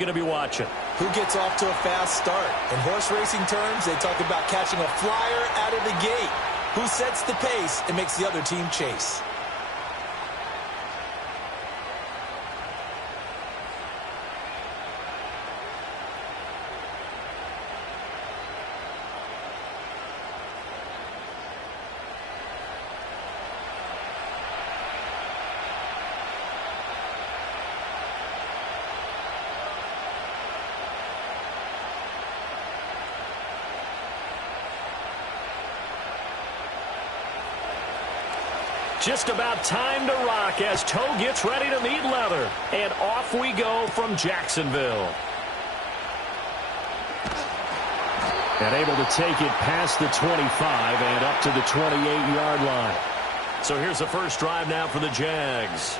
Going to be watching. Who gets off to a fast start? In horse racing terms, they talk about catching a flyer out of the gate. Who sets the pace and makes the other team chase? Just about time to rock as Toe gets ready to meet leather. And off we go from Jacksonville. And able to take it past the 25 and up to the 28-yard line. So here's the first drive now for the Jags.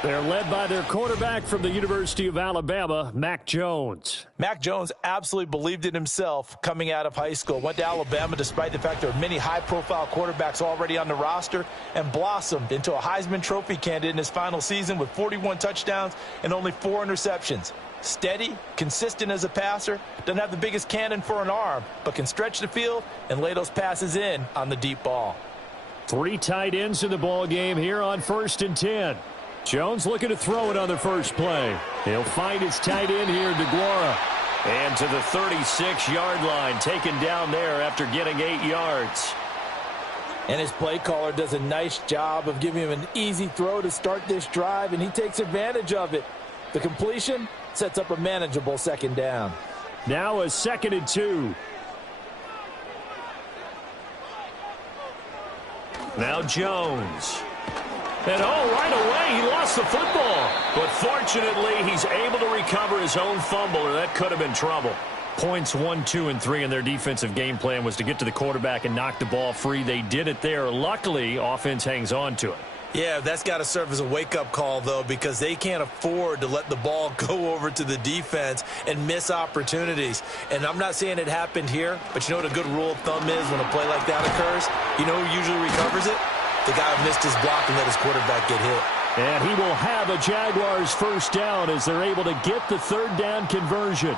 They're led by their quarterback from the University of Alabama, Mac Jones. Mac Jones absolutely believed in himself coming out of high school. Went to Alabama despite the fact there are many high-profile quarterbacks already on the roster and blossomed into a Heisman Trophy candidate in his final season with 41 touchdowns and only 4 interceptions. Steady, consistent as a passer, doesn't have the biggest cannon for an arm, but can stretch the field and lay those passes in on the deep ball. 3 tight ends in the ball game here on 1st and 10. Jones looking to throw it on the first play. He'll find his tight end here, DeGuara. And to the 36-yard line, taken down there after getting 8 yards. And his play caller does a nice job of giving him an easy throw to start this drive, and he takes advantage of it. The completion sets up a manageable second down. Now a 2nd and 2. Now Jones. And right away, he lost the football. But fortunately, he's able to recover his own fumble, or that could have been trouble. Points 1, 2, and 3 in their defensive game plan was to get to the quarterback and knock the ball free. They did it there. Luckily, offense hangs on to it. Yeah, that's got to serve as a wake-up call, though, because they can't afford to let the ball go over to the defense and miss opportunities. And I'm not saying it happened here, but you know what a good rule of thumb is when a play like that occurs? You know who usually recovers it? The guy who missed his block and let his quarterback get hit. And he will have a Jaguars first down as they're able to get the 3rd down conversion.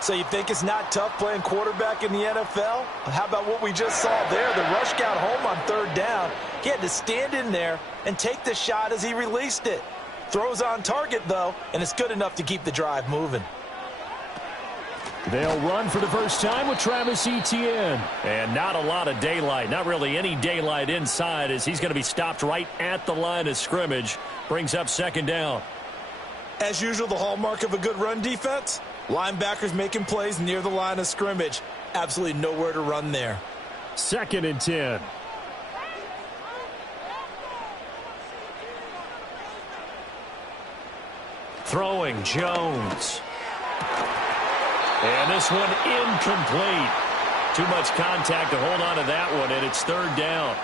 So you think it's not tough playing quarterback in the NFL? How about what we just saw there? The rush got home on 3rd down. He had to stand in there and take the shot as he released it. Throws on target, though, and it's good enough to keep the drive moving. They'll run for the first time with Travis Etienne. And not a lot of daylight, not really any daylight inside as he's going to be stopped right at the line of scrimmage. Brings up 2nd down. As usual, the hallmark of a good run defense, linebackers making plays near the line of scrimmage. Absolutely nowhere to run there. 2nd and 10. Throwing Jones. And this one incomplete. Too much contact to hold on to that one, and it's 3rd down.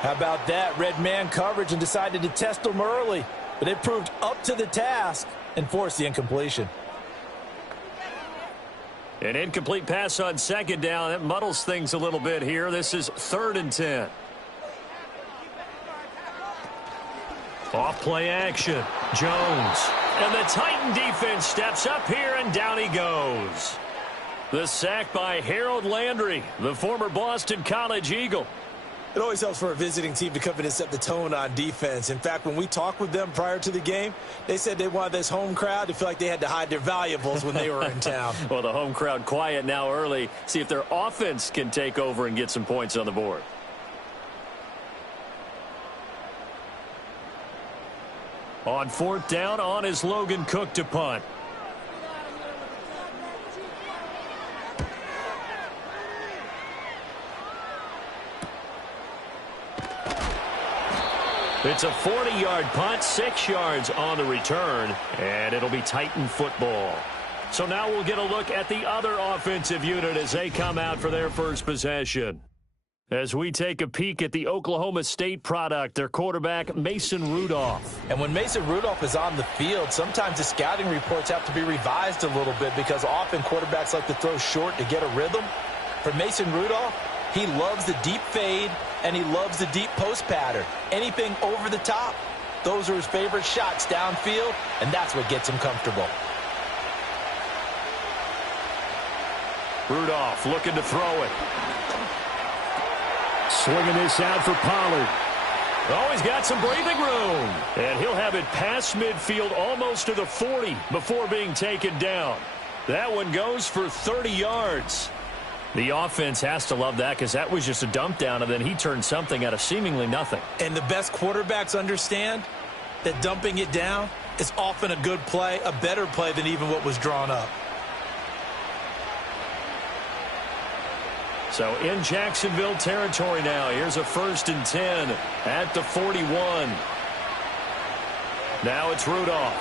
How about that? Red man coverage and decided to test him early. But it proved up to the task and forced the incompletion. An incomplete pass on 2nd down. That muddles things a little bit here. This is 3rd and 10. Off play action. Jones. And the Titan defense steps up here, and down he goes. The sack by Harold Landry, the former Boston College Eagle. It always helps for a visiting team to come in and set the tone on defense. In fact, when we talked with them prior to the game, they said they wanted this home crowd to feel like they had to hide their valuables when they were in town. Well, the home crowd quiet now early. See if their offense can take over and get some points on the board. On 4th down, on is Logan Cook to punt. It's a 40-yard punt, 6 yards on the return, and it'll be Titan football. So now we'll get a look at the other offensive unit as they come out for their first possession. As we take a peek at the Oklahoma State product, their quarterback, Mason Rudolph. And when Mason Rudolph is on the field, sometimes the scouting reports have to be revised a little bit because often quarterbacks like to throw short to get a rhythm. For Mason Rudolph, he loves the deep fade and he loves the deep post pattern. Anything over the top, Those are his favorite shots downfield, and that's what gets him comfortable. Rudolph looking to throw it. Swinging this out for Pollard. Oh, he's got some breathing room. And he'll have it past midfield almost to the 40 before being taken down. That one goes for 30 yards. The offense has to love that because that was just a dump down, and then he turned something out of seemingly nothing. And the best quarterbacks understand that dumping it down is often a good play, a better play than even what was drawn up. So in Jacksonville territory now. Here's a 1st and 10 at the 41. Now it's Rudolph.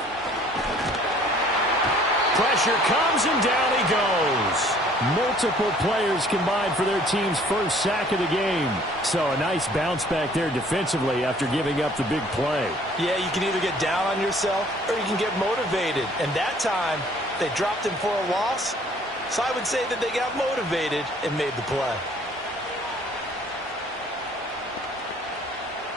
Pressure comes and down he goes. Multiple players combined for their team's first sack of the game. So a nice bounce back there defensively after giving up the big play. Yeah, you can either get down on yourself or you can get motivated. And that time, they dropped him for a loss. So I would say that they got motivated and made the play.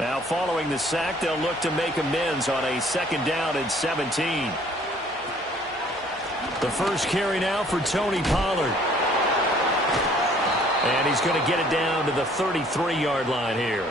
Now following the sack, they'll look to make amends on a 2nd down and 17. The first carry now for Tony Pollard. And he's going to get it down to the 33-yard line here.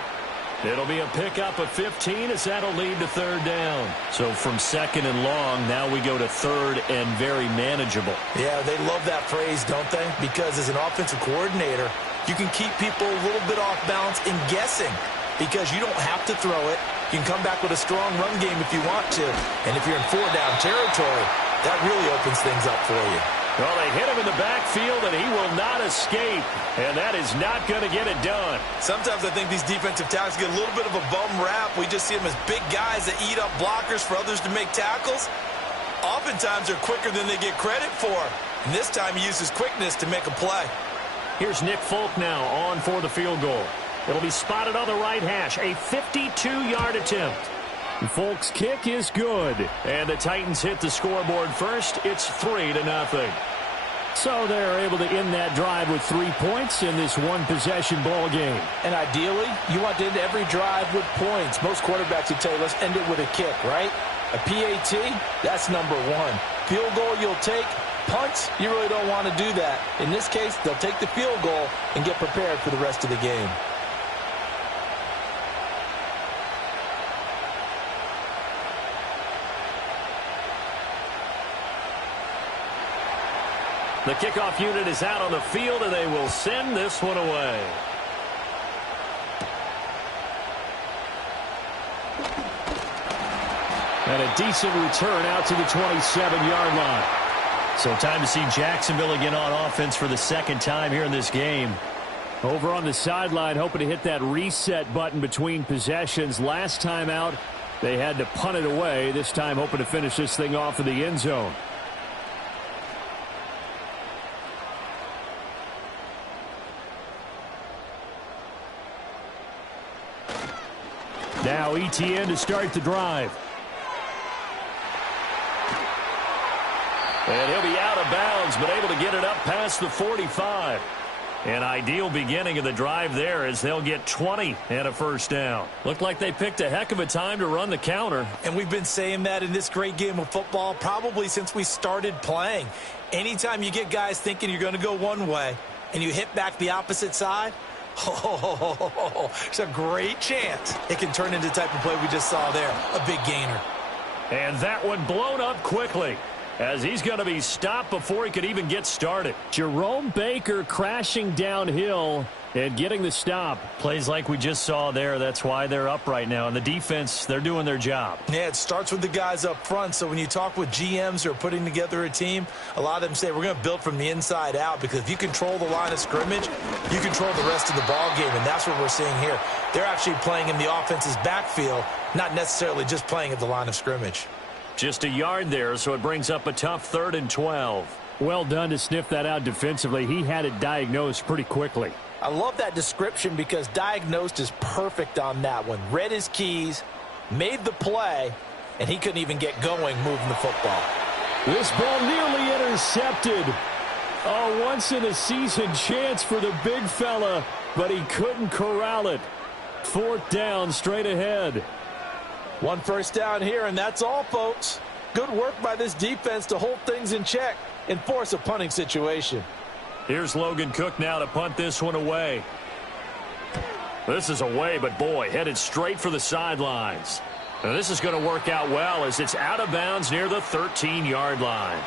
It'll be a pickup of 15 as that'll lead to 3rd down. So from 2nd and long, now we go to 3rd and very manageable. Yeah, they love that phrase, don't they? Because as an offensive coordinator, you can keep people a little bit off balance in guessing because you don't have to throw it. You can come back with a strong run game if you want to. And if you're in 4-down territory, that really opens things up for you. Well, they hit him in the backfield, and he will not escape. And that is not going to get it done. Sometimes I think these defensive tackles get a little bit of a bum rap. We just see them as big guys that eat up blockers for others to make tackles. Oftentimes, they're quicker than they get credit for. And this time, he uses quickness to make a play. Here's Nick Folk now on for the field goal. It'll be spotted on the right hash. A 52-yard attempt. Folk's kick is good. And the Titans hit the scoreboard first. It's 3-0. So they're able to end that drive with 3 points in this one-possession ball game. And ideally, you want to end every drive with points. Most quarterbacks would tell you, let's end it with a kick, right? A PAT, that's number 1. Field goal you'll take. Punts, you really don't want to do that. In this case, they'll take the field goal and get prepared for the rest of the game. The kickoff unit is out on the field, and they will send this one away. And a decent return out to the 27-yard line. So time to see Jacksonville again on offense for the 2nd time here in this game. Over on the sideline, hoping to hit that reset button between possessions. Last time out, they had to punt it away. This time hoping to finish this thing off in the end zone. Now ETN to start the drive. And he'll be out of bounds, but able to get it up past the 45. An ideal beginning of the drive there as they'll get 20 and a 1st down. Looked like they picked a heck of a time to run the counter. And we've been saying that in this great game of football probably since we started playing. Anytime you get guys thinking you're going to go one way and you hit back the opposite side, it's a great chance it can turn into the type of play we just saw there, a big gainer. And that one blown up quickly as he's going to be stopped before he could even get started. Jerome Baker crashing downhill and getting the stop. Plays like we just saw there. That's why they're up right now. And the defense, they're doing their job. Yeah, it starts with the guys up front. So when you talk with GMs who are putting together a team, a lot of them say we're going to build from the inside out because if you control the line of scrimmage, you control the rest of the ball game. And that's what we're seeing here. They're actually playing in the offense's backfield, not necessarily just playing at the line of scrimmage. Just a yard there, so it brings up a tough 3rd and 12. Well done to sniff that out defensively. He had it diagnosed pretty quickly. I love that description because diagnosed is perfect on that one. Read his keys, made the play, and he couldn't even get going moving the football. This ball nearly intercepted. A once-in-a-season chance for the big fella, but he couldn't corral it. 4th down straight ahead. One first down here, and that's all, folks. Good work by this defense to hold things in check and force a punting situation. Here's Logan Cook now to punt this one away. This is away, but boy, headed straight for the sidelines. Now this is going to work out well as it's out of bounds near the 13-yard line.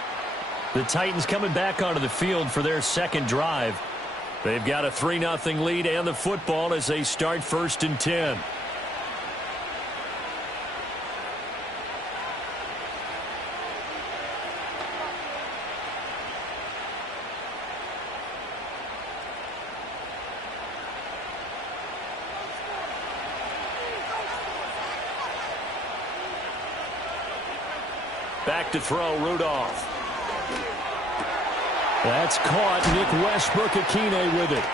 The Titans coming back onto the field for their second drive. They've got a 3-0 lead and the football as they start 1st and 10. Back to throw, Rudolph. That's caught. Nick Westbrook-Akine with it.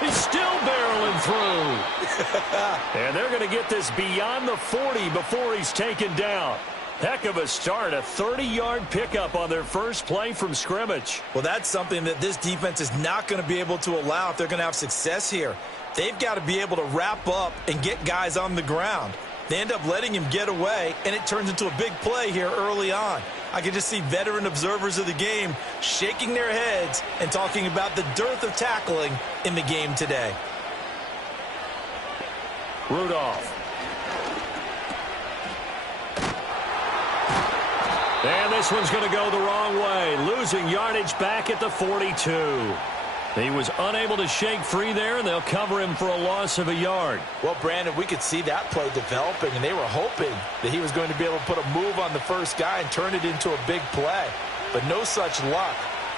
He's still barreling through. And they're going to get this beyond the 40 before he's taken down. Heck of a start, a 30-yard pickup on their first play from scrimmage. Well, that's something that this defense is not going to be able to allow if they're going to have success here. They've got to be able to wrap up and get guys on the ground. They end up letting him get away, and it turns into a big play here early on. I can just see veteran observers of the game shaking their heads and talking about the dearth of tackling in the game today. Rudolph. And this one's going to go the wrong way, losing yardage back at the 42. He was unable to shake free there, and they'll cover him for a loss of a yard. Well, Brandon, we could see that play developing, and they were hoping that he was going to be able to put a move on the first guy and turn it into a big play. But no such luck.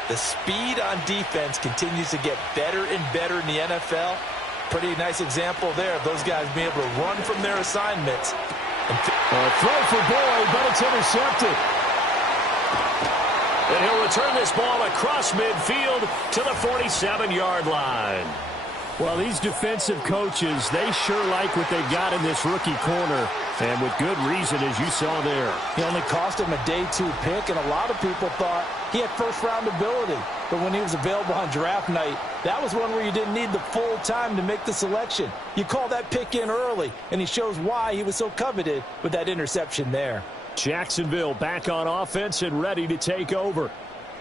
The speed on defense continues to get better and better in the NFL. Pretty nice example there of those guys being able to run from their assignments. Throw for Boyd, but it's intercepted. And he'll return this ball across midfield to the 47-yard line. Well, these defensive coaches, they sure like what they've got in this rookie corner, and with good reason, as you saw there. He only cost him a day 2 pick, and a lot of people thought he had first-round ability. But when he was available on draft night, that was one where you didn't need the full time to make the selection. You call that pick in early, and he shows why he was so coveted with that interception there. Jacksonville back on offense and ready to take over.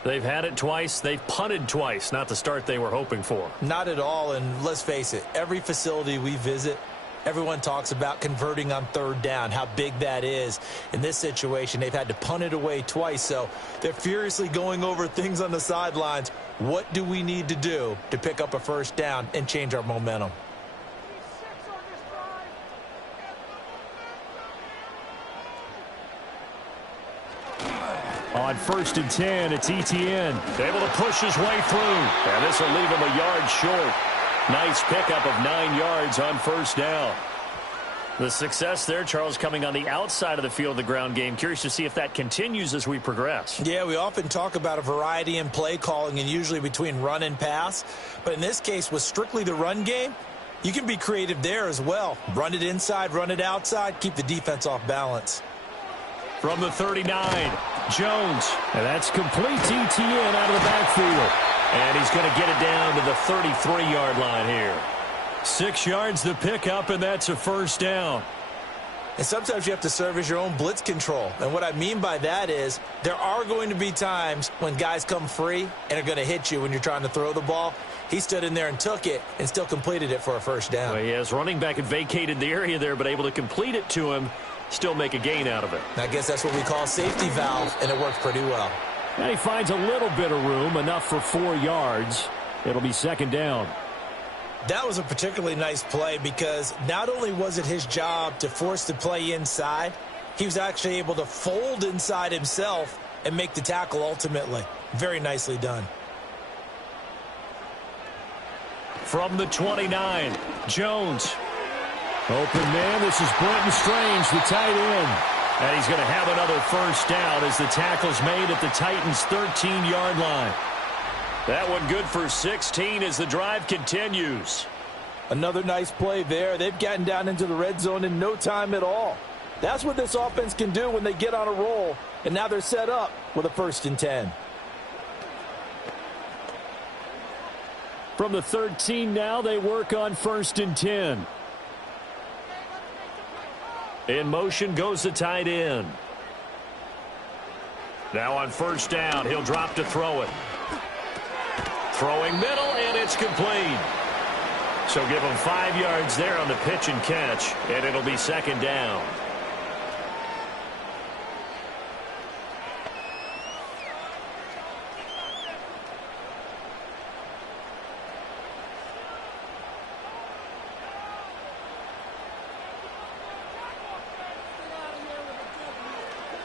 They've had it twice. They've punted twice. Not the start they were hoping for. Not at all, and let's face it, every facility we visit, everyone talks about converting on 3rd down, how big that is. In this situation, they've had to punt it away twice, so they're furiously going over things on the sidelines. What do we need to do to pick up a first down and change our momentum? On 1st and 10, it's Etienne. Able to push his way through. And this will leave him a yard short. Nice pickup of 9 yards on 1st down. The success there, Charles, coming on the outside of the field of the ground game. Curious to see if that continues as we progress. Yeah, we often talk about a variety in play calling and usually between run and pass. But in this case, with strictly the run game, you can be creative there as well. Run it inside, run it outside, keep the defense off balance. From the 39, Jones. And that's complete to Etienne out of the backfield. And he's going to get it down to the 33-yard line here. 6 yards the pickup, and that's a first down. And sometimes you have to serve as your own blitz control. And what I mean by that is there are going to be times when guys come free and are going to hit you when you're trying to throw the ball. He stood in there and took it and still completed it for a first down. Well, yes, running back had vacated the area there, but able to complete it to him. Still make a gain out of it. I guess that's what we call safety valve, and it worked pretty well. And he finds a little bit of room, enough for 4 yards. It'll be 2nd down. That was a particularly nice play because not only was it his job to force the play inside, he was actually able to fold inside himself and make the tackle ultimately. Very nicely done. From the 29, Jones. Open man, this is Brenton Strange, the tight end. And he's going to have another first down as the tackle's made at the Titans' 13-yard line. That one good for 16 as the drive continues. Another nice play there. They've gotten down into the red zone in no time at all. That's what this offense can do when they get on a roll. And now they're set up with a 1st and 10. From the 13 now, they work on 1st and 10. In motion goes the tight end. Now on first down, he'll drop to throw it. Throwing middle, and it's complete. So give him 5 yards there on the pitch and catch, and it'll be second down.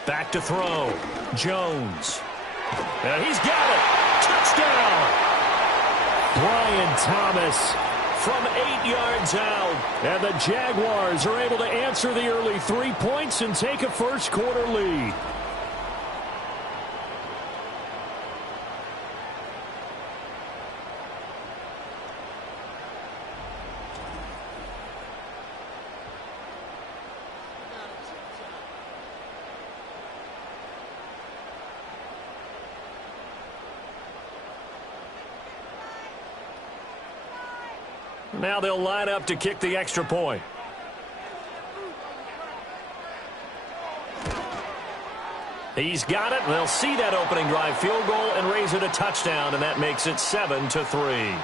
Back to throw. Jones. And he's got it. Touchdown. Brian Thomas from 8 yards out. And the Jaguars are able to answer the early 3 points and take a first quarter lead. Now they'll line up to kick the extra point. He's got it. They'll see that opening drive field goal and raise it a touchdown, and that makes it 7-3.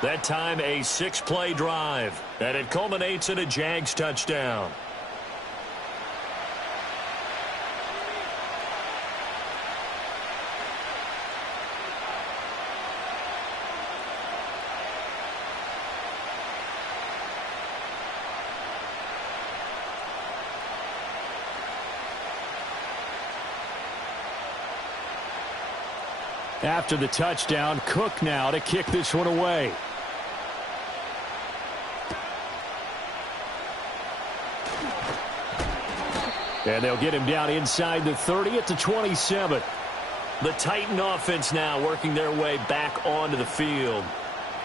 That time a 6-play drive, and it culminates in a Jags touchdown. After the touchdown, Cook now to kick this one away. And they'll get him down inside the 30 at the 27. The Titan offense now working their way back onto the field.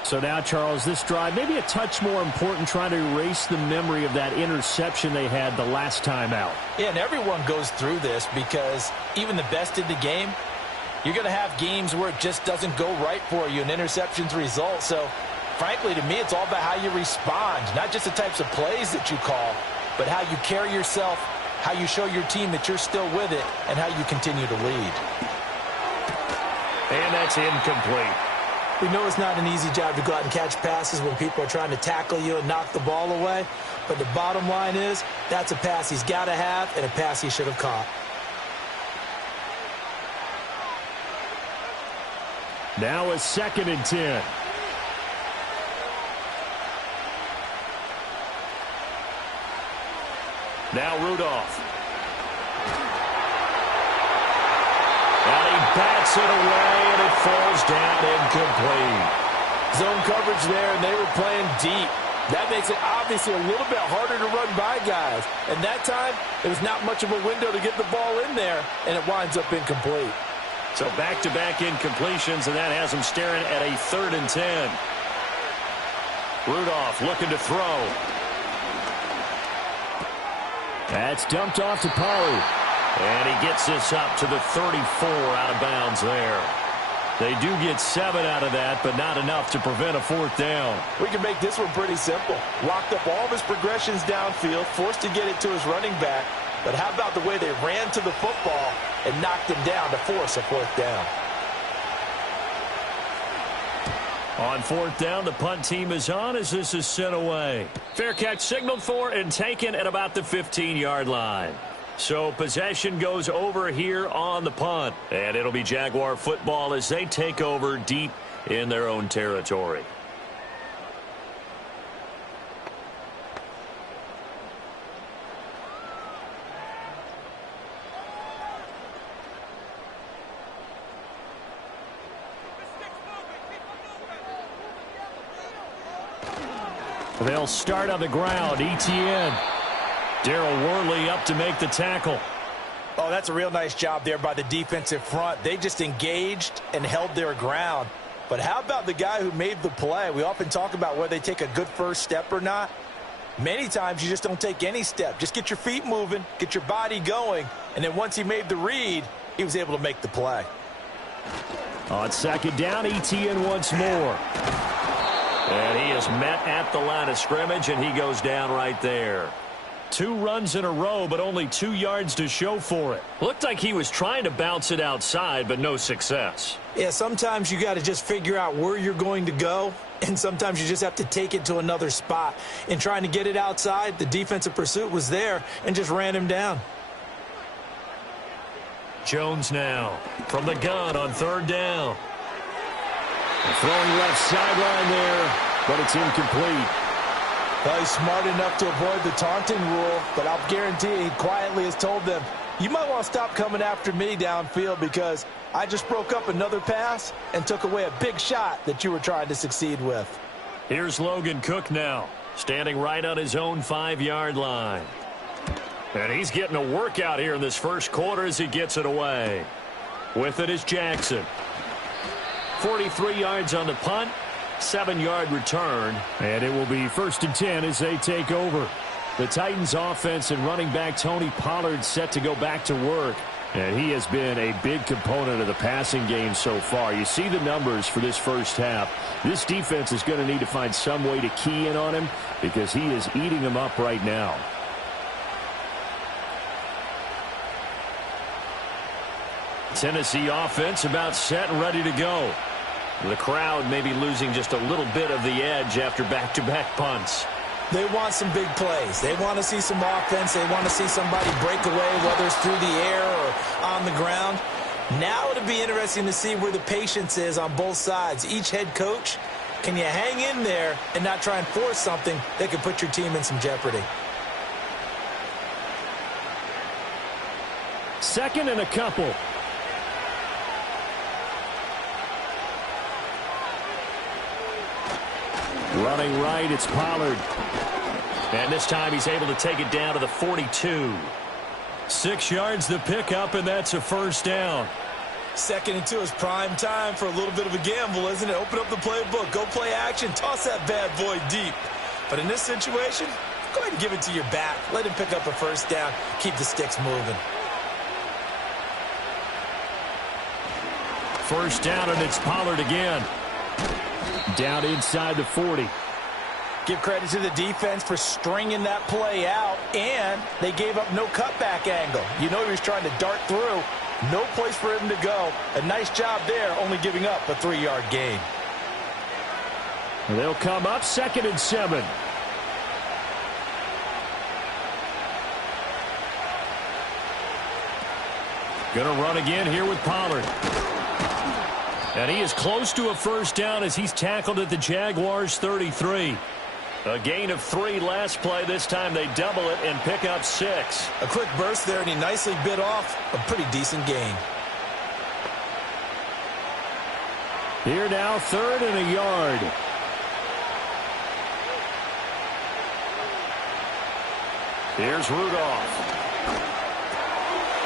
So now, Charles, this drive maybe a touch more important, trying to erase the memory of that interception they had the last time out. Yeah, and everyone goes through this because even the best in the game, you're going to have games where it just doesn't go right for you and interceptions result. So, frankly, to me, it's all about how you respond, not just the types of plays that you call, but how you carry yourself, how you show your team that you're still with it, and how you continue to lead. And that's incomplete. We know it's not an easy job to go out and catch passes when people are trying to tackle you and knock the ball away. But the bottom line is that's a pass he's got to have and a pass he should have caught. Now a 2nd and 10. Now Rudolph. And he bats it away, and it falls down incomplete. Zone coverage there, and they were playing deep. That makes it obviously a little bit harder to run by guys. And that time, there was not much of a window to get the ball in there, and it winds up incomplete. So back-to-back incompletions, and that has him staring at a 3rd and 10. Rudolph looking to throw. That's dumped off to Pollard. And he gets this up to the 34 out of bounds there. They do get 7 out of that, but not enough to prevent a 4th down. We can make this one pretty simple. Locked up all of his progressions downfield, forced to get it to his running back. But how about the way they ran to the football and knocked him down to force a 4th down? On 4th down, the punt team is on as this is sent away. Fair catch signaled for and taken at about the 15-yard line. So possession goes over here on the punt. And it'll be Jaguar football as they take over deep in their own territory. They'll start on the ground. ETN. Darryl Worley up to make the tackle. Oh, that's a real nice job there by the defensive front. They just engaged and held their ground. But how about the guy who made the play? We often talk about whether they take a good first step or not. Many times you just don't take any step. Just get your feet moving, get your body going, and then once he made the read, he was able to make the play. On 2nd down, ETN once more. And he is met at the line of scrimmage, and he goes down right there. 2 runs in a row, but only 2 yards to show for it. Looked like he was trying to bounce it outside, but no success. Yeah, sometimes you got to just figure out where you're going to go, and sometimes you just have to take it to another spot. In trying to get it outside, the defensive pursuit was there and just ran him down. Jones now from the gun on 3rd down. Throwing left sideline there, but it's incomplete. Well, he's smart enough to avoid the taunting rule, but I'll guarantee he quietly has told them, you might want to stop coming after me downfield because I just broke up another pass and took away a big shot that you were trying to succeed with. Here's Logan Cook now, standing right on his own 5-yard line. And he's getting a workout here in this first quarter as he gets it away. With it is Jackson. 43 yards on the punt. 7-yard return, and it will be 1st and 10 as they take over. The Titans offense and running back Tony Pollard set to go back to work, and he has been a big component of the passing game so far. You see the numbers for this first half. This defense is going to need to find some way to key in on him because he is eating them up right now. Tennessee offense about set and ready to go. The crowd may be losing just a little bit of the edge after back-to-back punts. They want some big plays. They want to see some offense. They want to see somebody break away, whether it's through the air or on the ground. Now it'll be interesting to see where the patience is on both sides. Each head coach, can you hang in there and not try and force something that could put your team in some jeopardy? 2nd and a couple. Running right, it's Pollard. And this time he's able to take it down to the 42. 6 yards the pickup, and that's a 1st down. 2nd and 2 is prime time for a little bit of a gamble, isn't it? Open up the playbook, go play action, toss that bad boy deep. But in this situation, go ahead and give it to your back. Let him pick up a 1st down, keep the sticks moving. 1st down, and it's Pollard again. Down inside the 40. Give credit to the defense for stringing that play out, and they gave up no cutback angle. You know he was trying to dart through. No place for him to go. A nice job there, only giving up a 3-yard gain. They'll come up 2nd and 7. Gonna run again here with Pollard. And he is close to a 1st down as he's tackled at the Jaguars 33. A gain of 3 last play. This time they double it and pick up 6. A quick burst there, and he nicely bit off a pretty decent gain. Here now, 3rd and a yard. Here's Rudolph.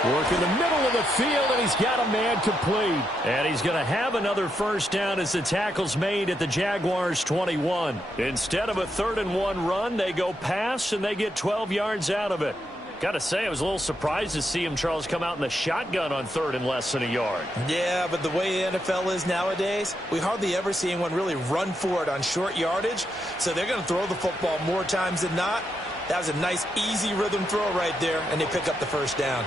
Work in the middle of the field, and he's got a man complete. And he's going to have another 1st down as the tackle's made at the Jaguars 21. Instead of a 3rd and 1 run, they go pass, and they get 12 yards out of it. Got to say, I was a little surprised to see him, Charles, come out in the shotgun on 3rd and less than a yard. Yeah, but the way the NFL is nowadays, we hardly ever see anyone really run for it on short yardage. So they're going to throw the football more times than not. That was a nice, easy rhythm throw right there, and they pick up the 1st down.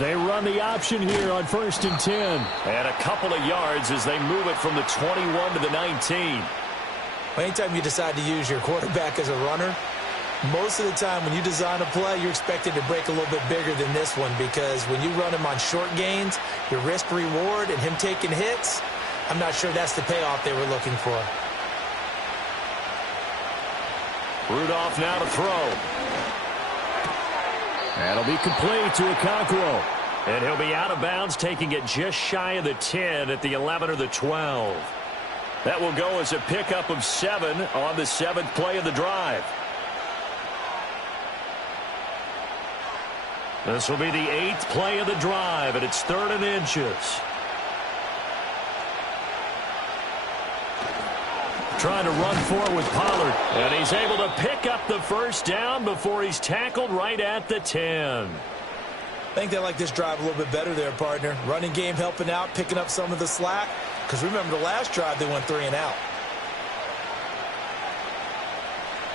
They run the option here on 1st and 10. And a couple of yards as they move it from the 21 to the 19. Anytime you decide to use your quarterback as a runner, most of the time when you design a play, you're expected to break a little bit bigger than this one because when you run him on short gains, your risk-reward and him taking hits, I'm not sure that's the payoff they were looking for. Rudolph now to throw. That'll be complete to Okonkwo. And he'll be out of bounds, taking it just shy of the 10 at the 11 or the 12. That will go as a pickup of 7 on the 7th play of the drive. This will be the 8th play of the drive, and it's 3rd and inches. Trying to run forward with Pollard. And he's able to pick up the 1st down before he's tackled right at the 10. I think they like this drive a little bit better there, partner. Running game helping out, picking up some of the slack. Because remember the last drive, they went 3 and out.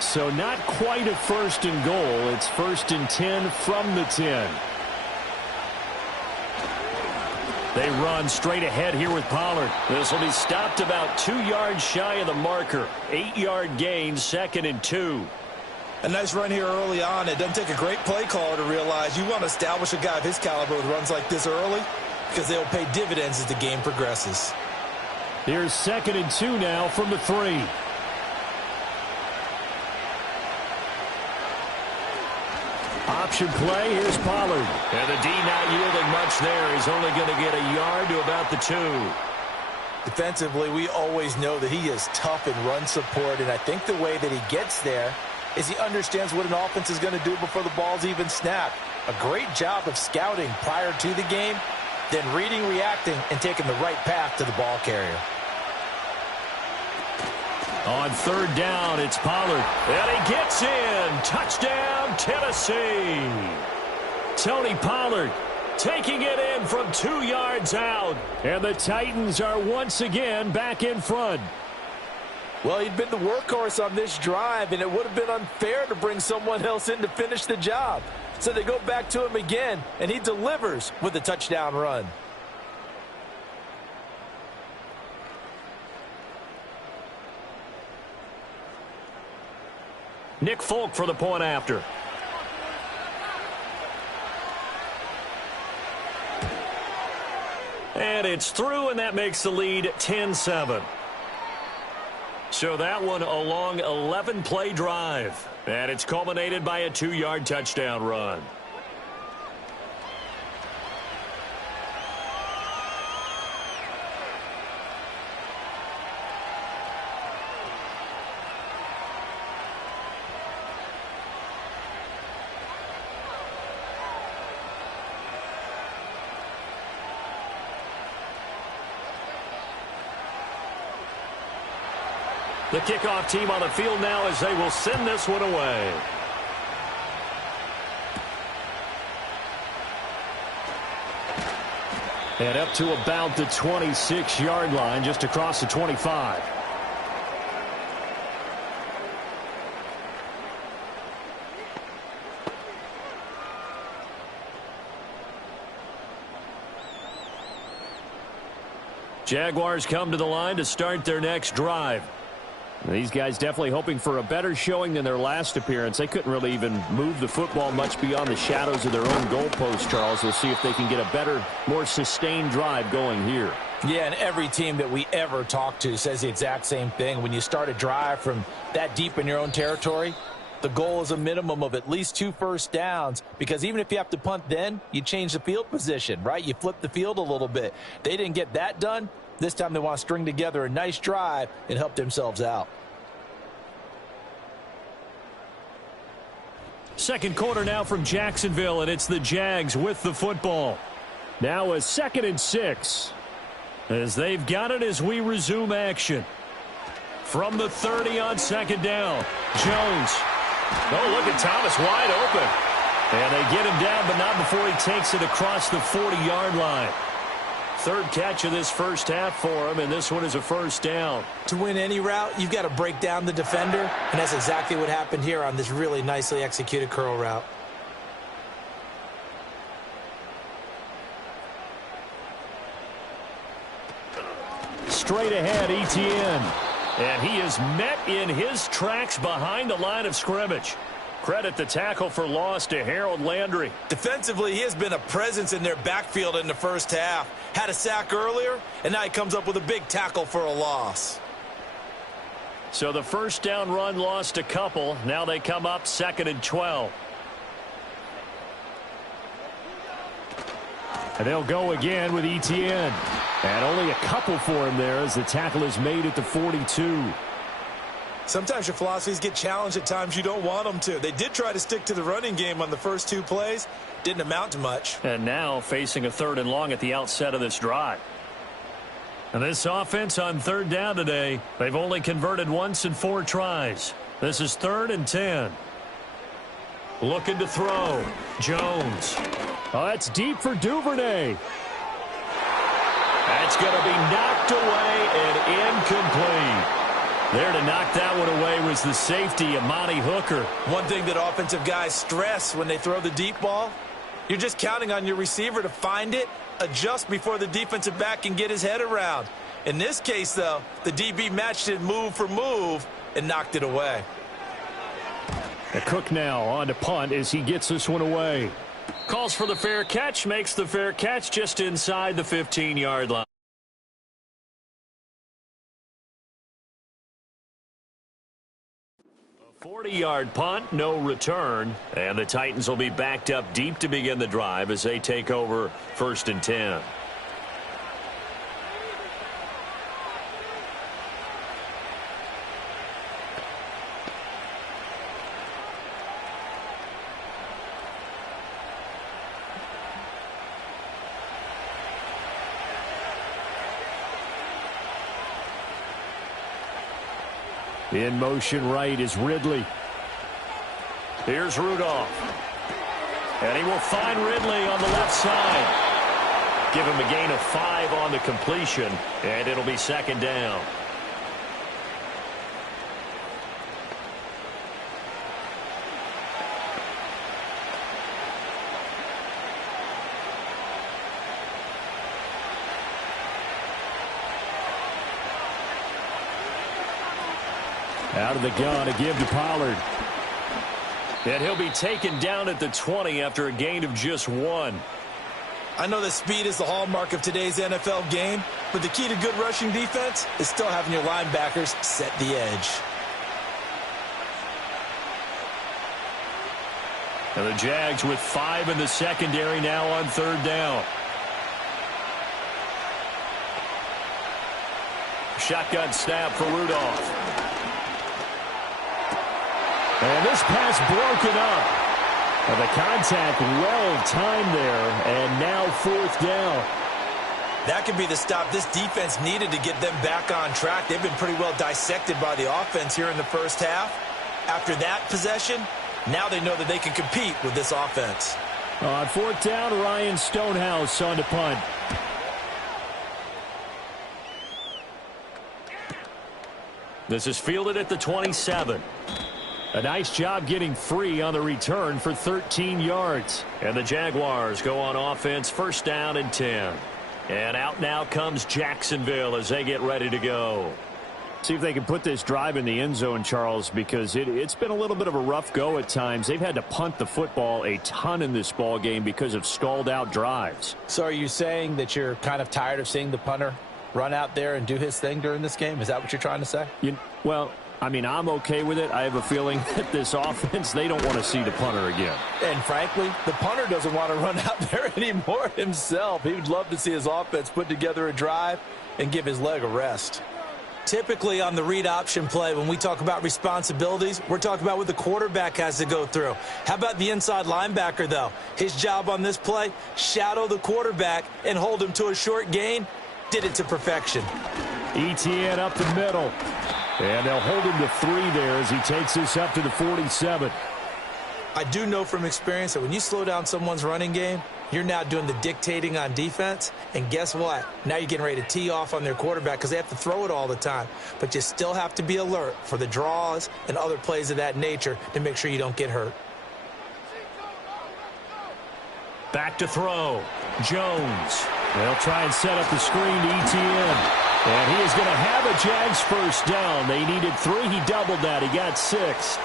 So not quite a first and goal. It's first and 10 from the 10. They run straight ahead here with Pollard. This will be stopped about 2 yards shy of the marker. 8-yard gain, 2nd and 2. A nice run here early on. It doesn't take a great play caller to realize you want to establish a guy of his caliber with runs like this early because they'll pay dividends as the game progresses. Here's 2nd and 2 now from the 3. Option play, here's Pollard. And the D not yielding much there. He's only going to get a yard to about the 2. Defensively, we always know that he is tough in run support, and I think the way that he gets there is he understands what an offense is going to do before the ball's even snapped. A great job of scouting prior to the game, then reading, reacting, and taking the right path to the ball carrier. On 3rd down, it's Pollard. And he gets in. Touchdown, Tennessee. Tony Pollard taking it in from 2 yards out. And the Titans are once again back in front. Well, he'd been the workhorse on this drive, and it would have been unfair to bring someone else in to finish the job. So they go back to him again, and he delivers with a touchdown run. Nick Folk for the point after. And it's through, and that makes the lead 10-7. So that one a long 11-play drive. And it's culminated by a 2-yard touchdown run. The kickoff team on the field now as they will send this one away. And up to about the 26-yard line, just across the 25. Jaguars come to the line to start their next drive. These guys definitely hoping for a better showing than their last appearance. They couldn't really even move the football much beyond the shadows of their own goalpost, Charles. We'll see if they can get a better, more sustained drive going here. Yeah, and every team that we ever talk to says the exact same thing. When you start a drive from that deep in your own territory, the goal is a minimum of at least 2 first downs, because even if you have to punt then, you change the field position, right? You flip the field a little bit. They didn't get that done. This time they want to string together a nice drive and help themselves out. Second quarter now from Jacksonville, and it's the Jags with the football. Now a 2nd and 6. As they've got it as we resume action. From the 30 on 2nd down. Jones. Oh, look at Thomas wide open. And they get him down, but not before he takes it across the 40-yard line. 3rd catch of this first half for him, and this one is a first down. To win any route, you've got to break down the defender, and that's exactly what happened here on this really nicely executed curl route. Straight ahead, Etienne. And he is met in his tracks behind the line of scrimmage. Credit the tackle for loss to Harold Landry. Defensively, he has been a presence in their backfield in the first half. Had a sack earlier, and now he comes up with a big tackle for a loss. So the first down run lost a couple. Now they come up 2nd and 12. And they'll go again with Etienne. And only a couple for him there as the tackle is made at the 42. Sometimes your philosophies get challenged at times you don't want them to. They did try to stick to the running game on the first 2 plays. Didn't amount to much. And now facing a 3rd and long at the outset of this drive. And this offense on 3rd down today, they've only converted once in 4 tries. This is 3rd and 10. Looking to throw. Jones. Oh, that's deep for Duvernay. That's going to be knocked away and incomplete. There to knock that one away was the safety, Amani Hooker. One thing that offensive guys stress when they throw the deep ball, you're just counting on your receiver to find it, adjust before the defensive back can get his head around. In this case, though, the DB matched it move for move and knocked it away. Cook now on to punt as he gets this one away. Calls for the fair catch, makes the fair catch just inside the 15-yard line. 40-yard punt, no return. And the Titans will be backed up deep to begin the drive as they take over 1st and 10. In motion right is Ridley. Here's Rudolph. And he will find Ridley on the left side. Give him a gain of 5 on the completion, and it'll be 2nd down. Out of the gun, a give to Pollard. And he'll be taken down at the 20 after a gain of just 1. I know that speed is the hallmark of today's NFL game, but the key to good rushing defense is still having your linebackers set the edge. And the Jags with 5 in the secondary now on 3rd down. Shotgun snap for Rudolph. And this pass broken up. And the contact well timed there, and now 4th down. That could be the stop this defense needed to get them back on track. They've been pretty well dissected by the offense here in the first half. After that possession, now they know that they can compete with this offense. On 4th down, Ryan Stonehouse on to punt. This is fielded at the 27. A nice job getting free on the return for 13 yards. And the Jaguars go on offense, 1st down and 10. And out now comes Jacksonville as they get ready to go. See if they can put this drive in the end zone, Charles, because it's been a little bit of a rough go at times. They've had to punt the football a ton in this ball game because of stalled-out drives. So are you saying that you're kind of tired of seeing the punter run out there and do his thing during this game? Is that what you're trying to say? Well, I mean, I'm okay with it. I have a feeling that this offense, they don't want to see the punter again. And frankly, the punter doesn't want to run out there anymore himself. He would love to see his offense put together a drive and give his leg a rest. Typically on the read option play, when we talk about responsibilities, we're talking about what the quarterback has to go through. How about the inside linebacker, though? His job on this play, shadow the quarterback and hold him to a short gain. Did it to perfection. ETN up the middle. And they'll hold him to 3 there as he takes this up to the 47. I do know from experience that when you slow down someone's running game, you're now doing the dictating on defense. And guess what? Now you're getting ready to tee off on their quarterback because they have to throw it all the time. But you still have to be alert for the draws and other plays of that nature to make sure you don't get hurt. Back to throw. Jones. They'll try and set up the screen to ETN. And he is going to have a Jags 1st down. They needed 3. He doubled that. He got 6.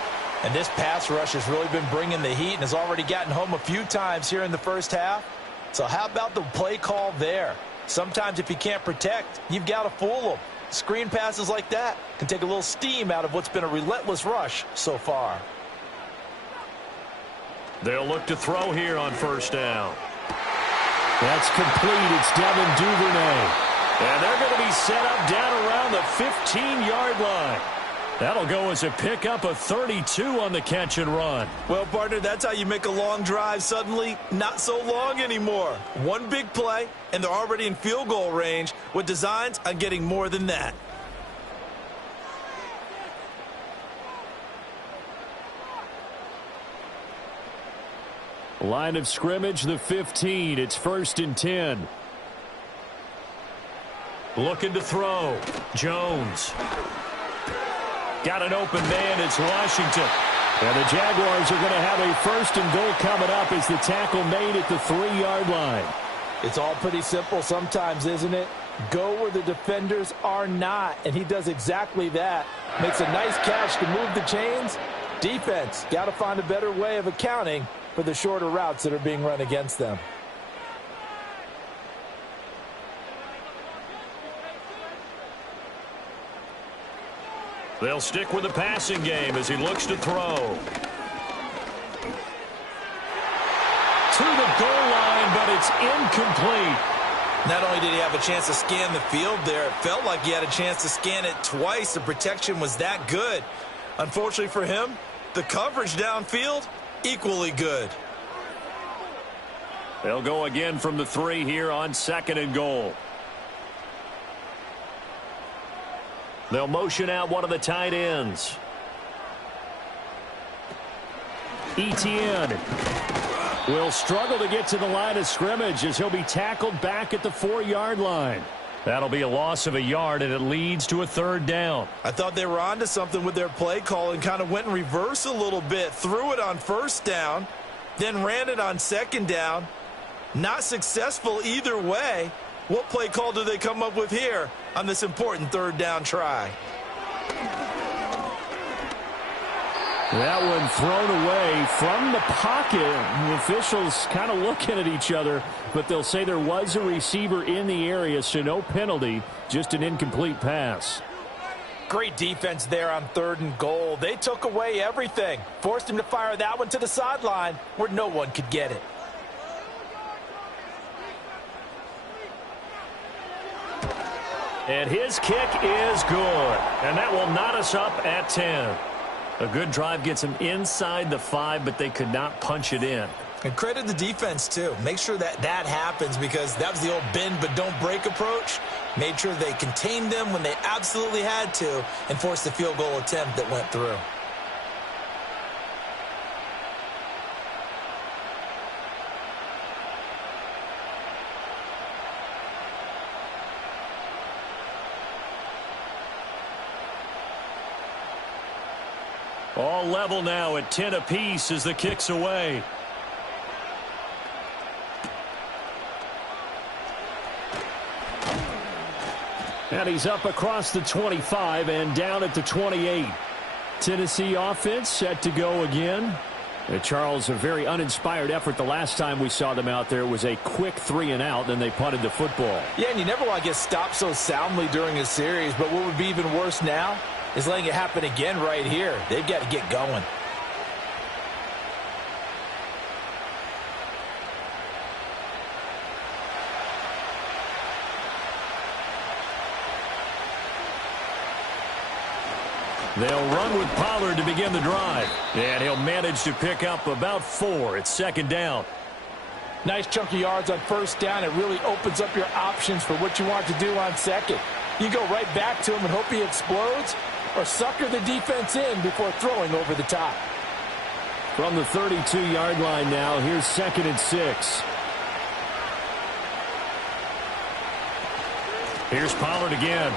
And this pass rush has really been bringing the heat and has already gotten home a few times here in the first half. So how about the play call there? Sometimes if you can't protect, you've got to fool them. Screen passes like that can take a little steam out of what's been a relentless rush so far. They'll look to throw here on 1st down. That's complete. It's Devin Duvernay. And they're going to be set up down around the 15-yard line. That'll go as a pickup of 32 on the catch and run. Well, partner, that's how you make a long drive suddenly not so long anymore. One big play, and they're already in field goal range with designs on getting more than that. Line of scrimmage, the 15. It's 1st and 10. Looking to throw. Jones. Got an open man. It's Washington. And the Jaguars are going to have a 1st and goal coming up as the tackle made at the 3-yard line. It's all pretty simple sometimes, isn't it? Go where the defenders are not, and he does exactly that. Makes a nice catch to move the chains. Defense, got to find a better way of accounting for the shorter routes that are being run against them. They'll stick with the passing game as he looks to throw. To the goal line, but it's incomplete. Not only did he have a chance to scan the field there, it felt like he had a chance to scan it twice. The protection was that good. Unfortunately for him, the coverage downfield, equally good. They'll go again from the 3 here on 2nd and goal. They'll motion out one of the tight ends. Etienne will struggle to get to the line of scrimmage as he'll be tackled back at the 4-yard line. That'll be a loss of a yard, and it leads to a 3rd down. I thought they were onto something with their play call and kind of went in reverse a little bit. Threw it on 1st down, then ran it on 2nd down. Not successful either way. What play call do they come up with here on this important 3rd down try? That one thrown away from the pocket. The officials kind of looking at each other, but they'll say there was a receiver in the area, so no penalty, just an incomplete pass. Great defense there on 3rd and goal. They took away everything. Forced him to fire that one to the sideline where no one could get it. And his kick is good. And that will knot us up at 10. A good drive gets them inside the 5, but they could not punch it in. And credit the defense, too. Make sure that that happens because that was the old bend but don't break approach. Made sure they contained them when they absolutely had to and forced the field goal attempt that went through. All level now at 10 apiece as the kick's away. And he's up across the 25 and down at the 28. Tennessee offense set to go again. Charles, a very uninspired effort the last time we saw them out there. It was a quick 3-and-out, then they punted the football. Yeah, and you never want to get stopped so soundly during a series, but what would be even worse now is letting it happen again right here. They've got to get going. They'll run with Pollard to begin the drive. And he'll manage to pick up about 4. It's 2nd down. Nice chunk of yards on 1st down. It really opens up your options for what you want to do on 2nd. You go right back to him and hope he explodes, or sucker the defense in before throwing over the top. From the 32-yard line now, here's 2nd and 6. Here's Pollard again.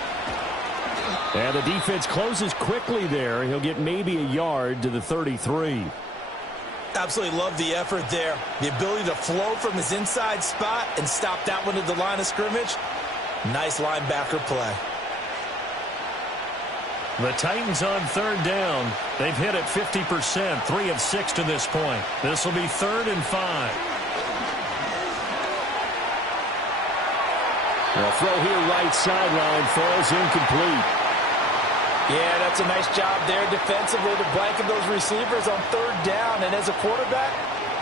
And the defense closes quickly there. He'll get maybe a yard to the 33. Absolutely love the effort there. The ability to flow from his inside spot and stop that one at the line of scrimmage. Nice linebacker play. The Titans on 3rd down. They've hit it 50%, 3 of 6 to this point. This will be 3rd and 5. The throw here right sideline falls incomplete. Yeah, that's a nice job there defensively to blanket those receivers on 3rd down. And as a quarterback,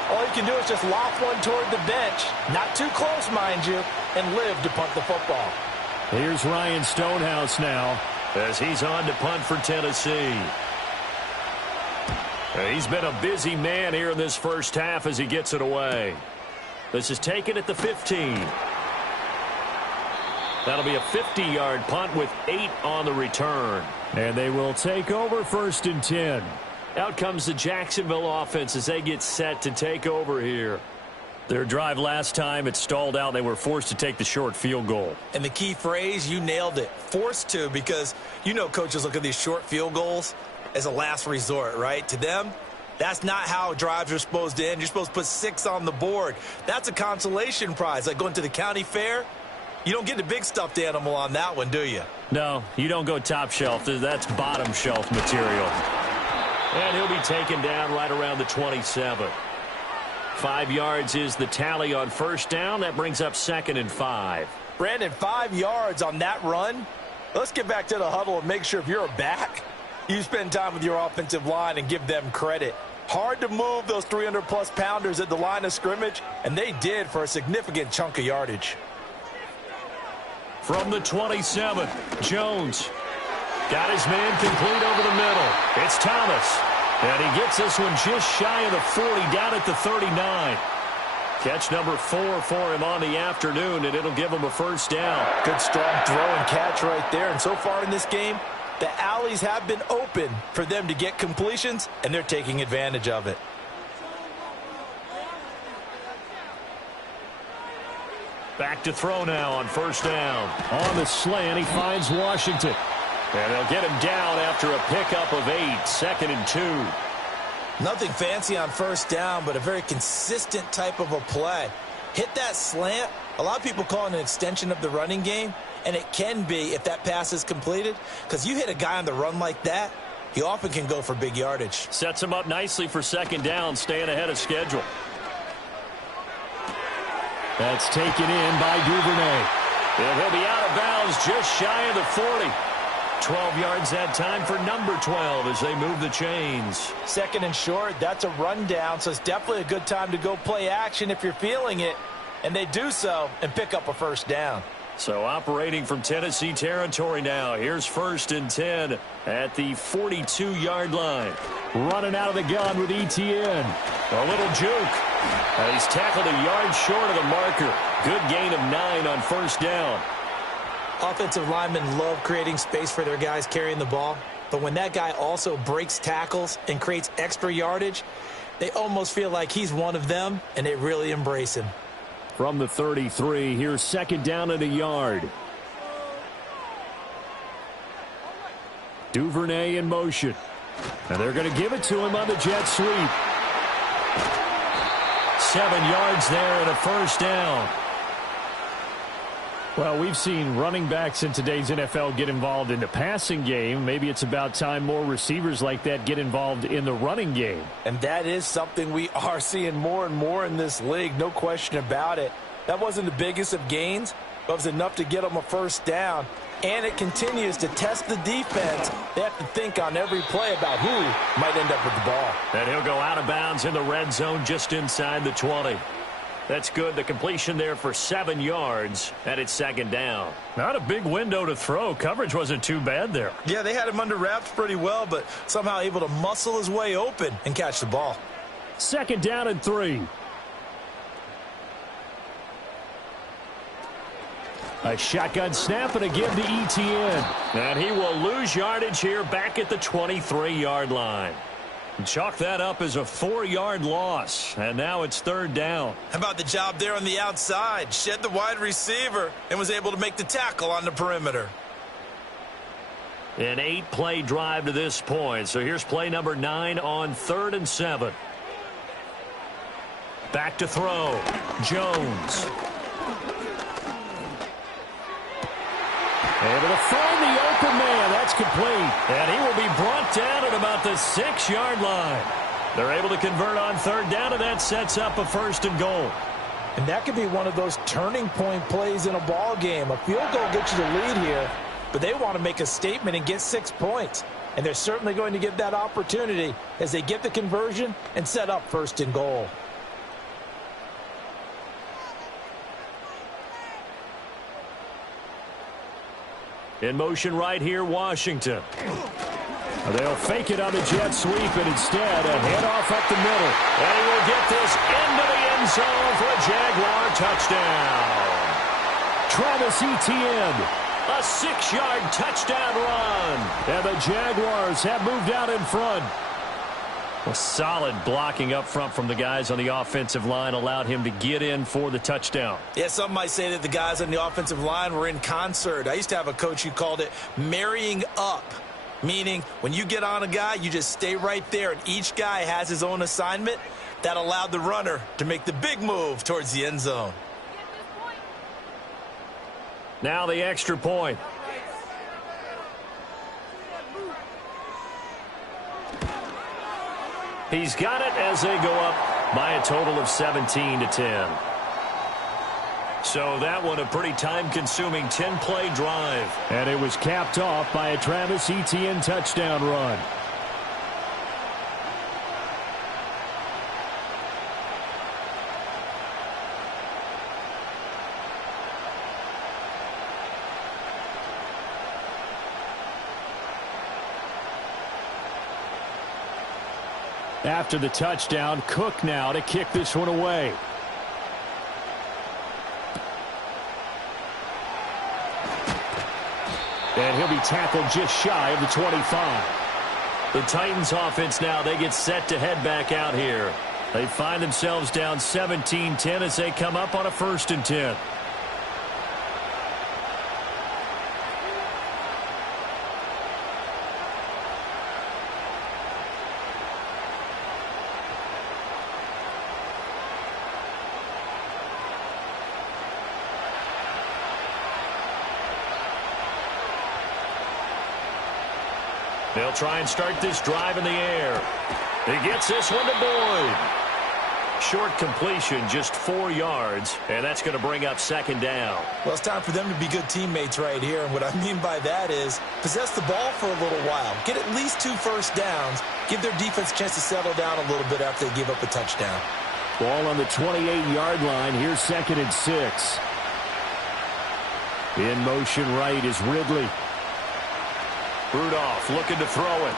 all you can do is just loft one toward the bench. Not too close, mind you, and live to punt the football. Here's Ryan Stonehouse now as he's on to punt for Tennessee. He's been a busy man here in this first half as he gets it away. This is taken at the 15. That'll be a 50-yard punt with 8 on the return. And they will take over 1st and 10. Out comes the Jacksonville offense as they get set to take over here. Their drive last time, it stalled out. They were forced to take the short field goal. And the key phrase, you nailed it, forced to, because you know coaches look at these short field goals as a last resort, right? To them, that's not how drives are supposed to end. You're supposed to put 6 on the board. That's a consolation prize, like going to the county fair. You don't get the big stuffed animal on that one, do you? No, you don't go top shelf. That's bottom shelf material. And he'll be taken down right around the 27. 5 yards is the tally on first down. That brings up 2nd and 5. Brandon, 5 yards on that run. Let's get back to the huddle and make sure if you're a back, you spend time with your offensive line and give them credit. Hard to move those 300-plus pounders at the line of scrimmage, and they did for a significant chunk of yardage. From the 27, Jones got his man complete over the middle. It's Thomas, and he gets this one just shy of the 40, down at the 39. Catch number 4 for him on the afternoon, and it'll give him a first down. Good, strong throw and catch right there. And so far in this game, the alleys have been open for them to get completions, and they're taking advantage of it. Back to throw now on first down. On the slant, he finds Washington. And they'll get him down after a pickup of 8, 2nd and 2. Nothing fancy on first down, but a very consistent type of a play. Hit that slant. A lot of people call it an extension of the running game, and it can be if that pass is completed, because you hit a guy on the run like that, he often can go for big yardage. Sets him up nicely for 2nd down, staying ahead of schedule. That's taken in by Duvernay. And he'll be out of bounds just shy of the 40. 12 yards that time for number 12 as they move the chains. 2nd and short, that's a rundown, so it's definitely a good time to go play action if you're feeling it. And they do so and pick up a first down. So operating from Tennessee territory now. Here's 1st and 10 at the 42-yard line. Running out of the gun with Etienne. A little juke. And he's tackled a yard short of the marker. Good gain of 9 on first down. Offensive linemen love creating space for their guys carrying the ball. But when that guy also breaks tackles and creates extra yardage, they almost feel like he's one of them, and they really embrace him. From the 33, here's 2nd down and a yard. Duvernay in motion. And they're going to give it to him on the jet sweep. 7 yards there and a first down. Well, we've seen running backs in today's NFL get involved in the passing game. Maybe it's about time more receivers like that get involved in the running game. And that is something we are seeing more and more in this league, no question about it. That wasn't the biggest of gains, but it was enough to get them a first down. And it continues to test the defense. They have to think on every play about who might end up with the ball. And he'll go out of bounds in the red zone just inside the 20. That's good. The completion there for 7 yards, and it's 2nd down. Not a big window to throw. Coverage wasn't too bad there. Yeah, they had him under wraps pretty well, but somehow able to muscle his way open and catch the ball. 2nd down and 3. A shotgun snap and a give to Etienne. And he will lose yardage here back at the 23-yard line. Chalk that up as a 4-yard loss, and now it's 3rd down. How about the job there on the outside? Shed the wide receiver and was able to make the tackle on the perimeter. An 8-play drive to this point, so here's play number 9 on 3rd and 7. Back to throw. Jones. Able to find the open man. That's complete. And he will be brought down at about the 6-yard line. They're able to convert on 3rd down, and that sets up a 1st and goal. And that could be one of those turning point plays in a ball game. A field goal gets you the lead here, but they want to make a statement and get 6 points. And they're certainly going to get that opportunity as they get the conversion and set up 1st and goal. In motion right here, Washington. They'll fake it on the jet sweep, and instead a handoff up the middle. And he will get this into the end zone for a Jaguar touchdown. Travis Etienne, a 6-yard touchdown run. And the Jaguars have moved out in front. Well, solid blocking up front from the guys on the offensive line allowed him to get in for the touchdown. Yeah, some might say that the guys on the offensive line were in concert. I used to have a coach who called it marrying up, meaning when you get on a guy, you just stay right there, and each guy has his own assignment. That allowed the runner to make the big move towards the end zone. Now the extra point. He's got it as they go up by a total of 17-10. So that one a pretty time-consuming 10-play drive. And it was capped off by a Travis Etienne touchdown run. After the touchdown, Cook now to kick this one away. And he'll be tackled just shy of the 25. The Titans offense now, they get set to head back out here. They find themselves down 17-10 as they come up on a 1st and 10. They'll try and start this drive in the air. He gets this one to Boyd. Short completion, just 4 yards, and that's going to bring up 2nd down. Well, it's time for them to be good teammates right here, and what I mean by that is possess the ball for a little while. Get at least 2 first downs. Give their defense a chance to settle down a little bit after they give up a touchdown. Ball on the 28-yard line. Here's 2nd and 6. In motion right is Ridley. Rudolph looking to throw it.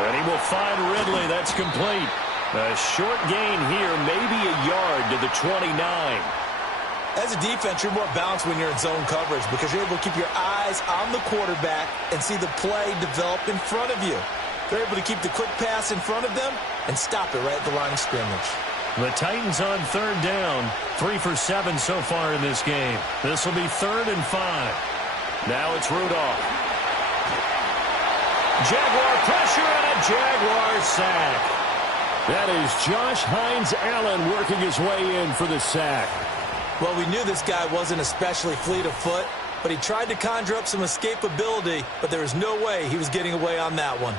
And he will find Ridley. That's complete. A short gain here, maybe a yard to the 29. As a defense, you're more balanced when you're in zone coverage because you're able to keep your eyes on the quarterback and see the play develop in front of you. They're able to keep the quick pass in front of them and stop it right at the line of scrimmage. The Titans on 3rd down. 3 for 7 so far in this game. This will be 3rd and 5. Now it's Rudolph. Jaguar pressure and a Jaguar sack. That is Josh Hines-Allen working his way in for the sack. Well, we knew this guy wasn't especially fleet of foot, but he tried to conjure up some escapability, but there was no way he was getting away on that one.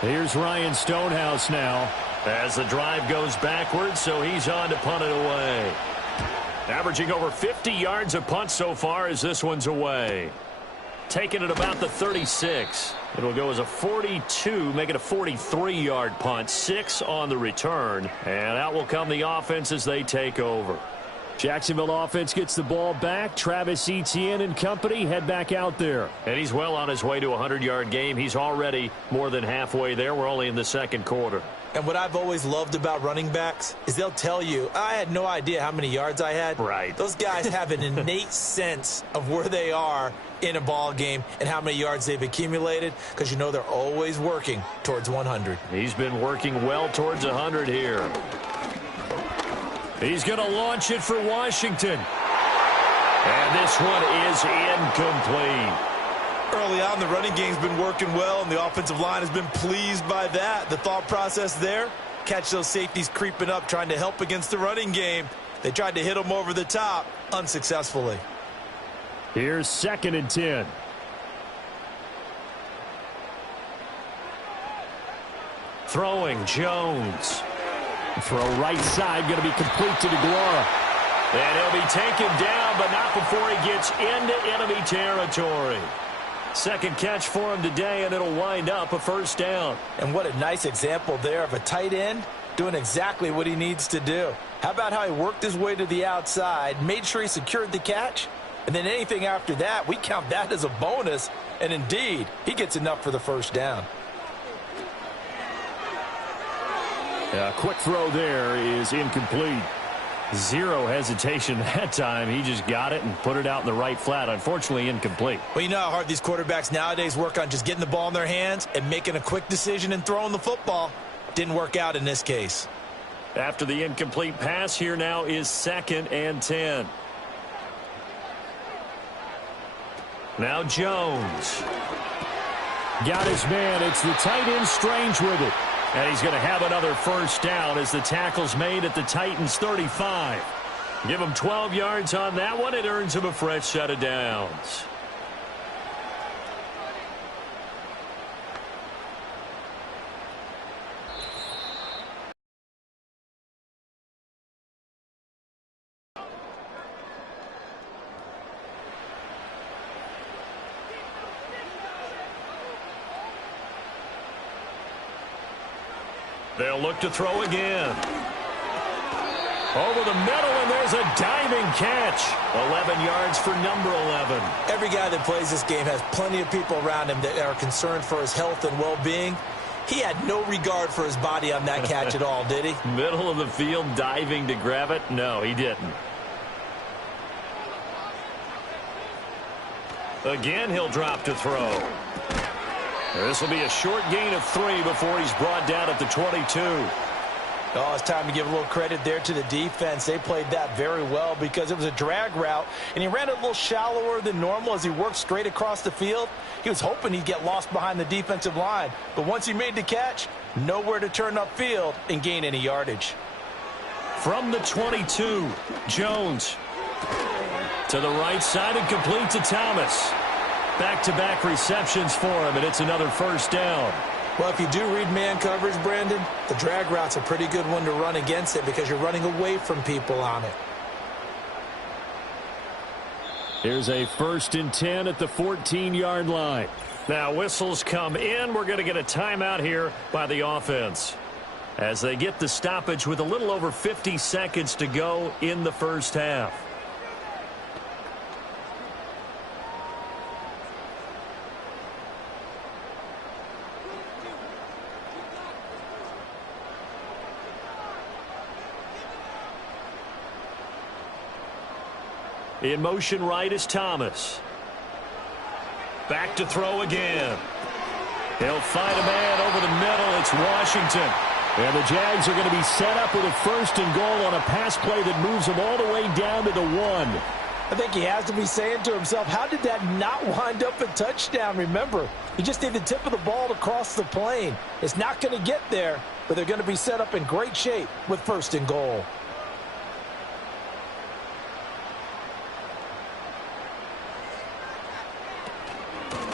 Here's Ryan Stonehouse now as the drive goes backwards, so he's on to punt it away. Averaging over 50 yards a punt so far as this one's away. Taking it about the 36. It'll go as a 42, make it a 43-yard punt. 6 on the return, and out will come the offense as they take over. Jacksonville offense gets the ball back. Travis Etienne and company head back out there. And he's well on his way to a 100-yard game. He's already more than halfway there. We're only in the 2nd quarter. And what I've always loved about running backs is they'll tell you, I had no idea how many yards I had. Right. Those guys have an innate sense of where they are in a ball game and how many yards they've accumulated because you know they're always working towards 100. He's been working well towards 100 here. He's going to launch it for Washington. And this one is incomplete. Early on, the running game's been working well, and the offensive line has been pleased by that. The thought process there, catch those safeties creeping up, trying to help against the running game. They tried to hit them over the top, unsuccessfully. Here's 2nd and 10. Throwing, Jones. Throw right side, going to be complete to DeGuara. And he'll be taken down, but not before he gets into enemy territory. 2nd catch for him today, and it'll wind up a 1st down. And what a nice example there of a tight end doing exactly what he needs to do. How about how he worked his way to the outside, made sure he secured the catch, and then anything after that, we count that as a bonus And indeed, he gets enough for the first down. A quick throw there is incomplete. Zero hesitation that time. He just got it and put it out in the right flat. Unfortunately, incomplete. Well, you know how hard these quarterbacks nowadays work on just getting the ball in their hands and making a quick decision and throwing the football. Didn't work out in this case. After the incomplete pass, here now is 2nd and 10. Now Jones. Got his man. It's the tight end Strange with it. And he's going to have another first down as the tackle's made at the Titans 35. Give him 12 yards on that one. It earns him a fresh set of downs. They'll look to throw again. Over the middle, and there's a diving catch. 11 yards for number 11. Every guy that plays this game has plenty of people around him that are concerned for his health and well-being. He had no regard for his body on that catch at all, did he? Middle of the field, diving to grab it? No, he didn't. Again, he'll drop to throw. This will be a short gain of 3 before he's brought down at the 22. Oh, it's time to give a little credit there to the defense. They played that very well because it was a drag route, and he ran it a little shallower than normal as he worked straight across the field. He was hoping he'd get lost behind the defensive line, but once he made the catch, nowhere to turn upfield and gain any yardage. From the 22, Jones to the right side and complete to Thomas. Back-to-back receptions for him, and it's another first down. Well, if you do read man coverage, Brandon, the drag route's a pretty good one to run against it because you're running away from people on it. Here's a 1st and 10 at the 14-yard line. Now whistles come in. We're going to get a timeout here by the offense as they get the stoppage with a little over 50 seconds to go in the first half. In motion right is Thomas. Back to throw again. He'll find a man over the middle. It's Washington. And the Jags are going to be set up with a 1st and goal on a pass play that moves them all the way down to the 1. I think he has to be saying to himself, how did that not wind up a touchdown? Remember, you just need the tip of the ball to cross the plane. It's not going to get there, but they're going to be set up in great shape with 1st and goal.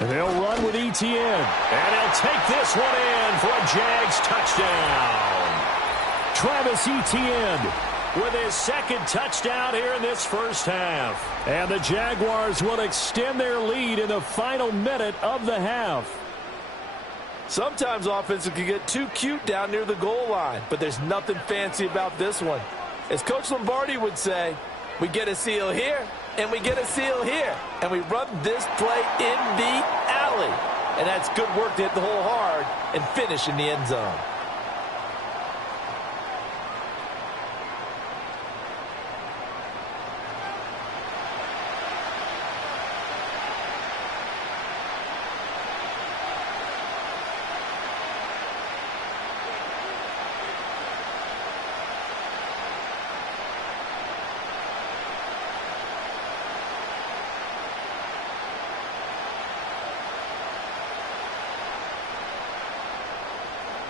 And they'll run with Etienne. And he'll take this one in for a Jags touchdown. Travis Etienne with his 2nd touchdown here in this first half. And the Jaguars will extend their lead in the final minute of the half. Sometimes offenses can get too cute down near the goal line, but there's nothing fancy about this one. As Coach Lombardi would say, we get a seal here, and we get a seal here, and we run this play in the alley. And that's good work to hit the hole hard and finish in the end zone.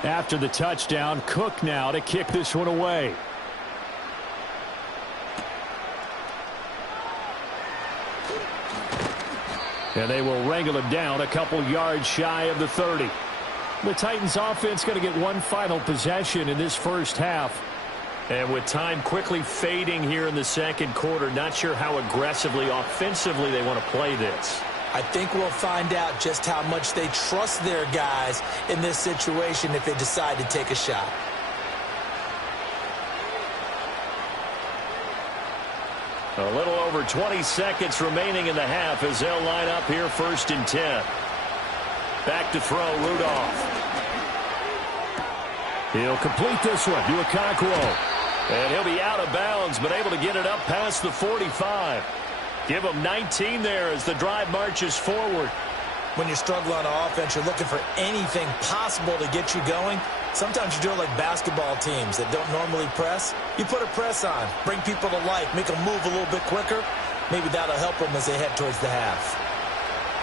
After the touchdown, Cook now to kick this one away. And they will wrangle him down a couple yards shy of the 30. The Titans offense going to get one final possession in this first half. And with time quickly fading here in the second quarter, not sure how aggressively, offensively they want to play this. I think we'll find out just how much they trust their guys in this situation if they decide to take a shot. A little over 20 seconds remaining in the half as they'll line up here 1st and 10. Back to throw, Rudolph. He'll complete this one to Okonkwo. And he'll be out of bounds, but able to get it up past the 45. Give him 19 there as the drive marches forward. When you're struggling on offense, you're looking for anything possible to get you going. Sometimes you do it like basketball teams that don't normally press. You put a press on, bring people to life, make them move a little bit quicker. Maybe that'll help them as they head towards the half.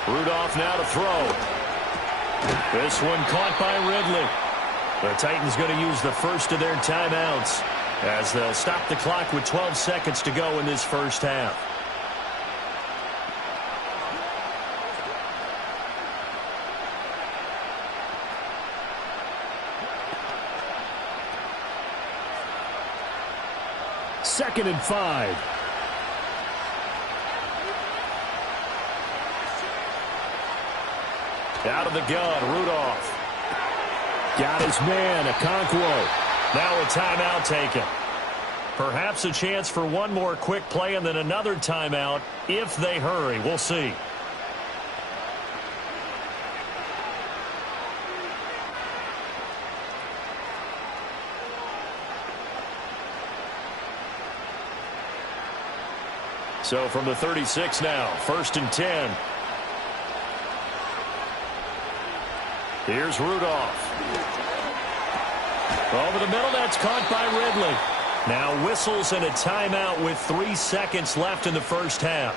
Rudolph now to throw. This one caught by Ridley. The Titans going to use the first of their timeouts as they'll stop the clock with 12 seconds to go in this first half. Second and 5. Out of the gun, Rudolph. Got his man, Okonkwo. Now a timeout taken. Perhaps a chance for one more quick play and then another timeout if they hurry. We'll see. So from the 36 now, 1st and 10. Here's Rudolph. Over the middle, that's caught by Ridley. Now whistles and a timeout with 3 seconds left in the first half.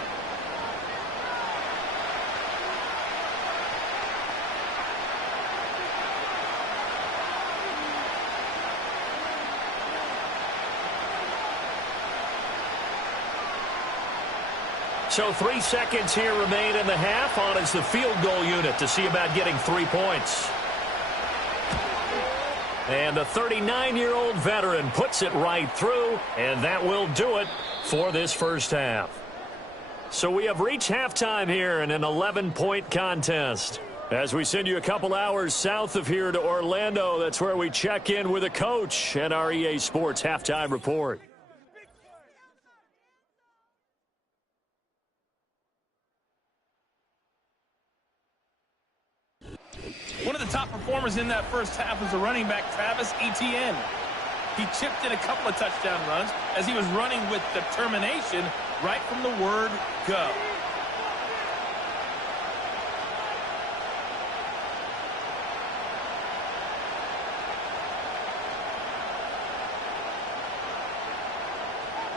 So 3 seconds here remain in the half on as the field goal unit to see about getting 3 points. And the 39-year-old veteran puts it right through, and that will do it for this first half. So we have reached halftime here in an 11-point contest. As we send you a couple hours south of here to Orlando, that's where we check in with a coach and our EA Sports Halftime Report. One of the top performers in that first half was the running back, Travis Etienne. He chipped in a couple of touchdown runs as he was running with determination right from the word go.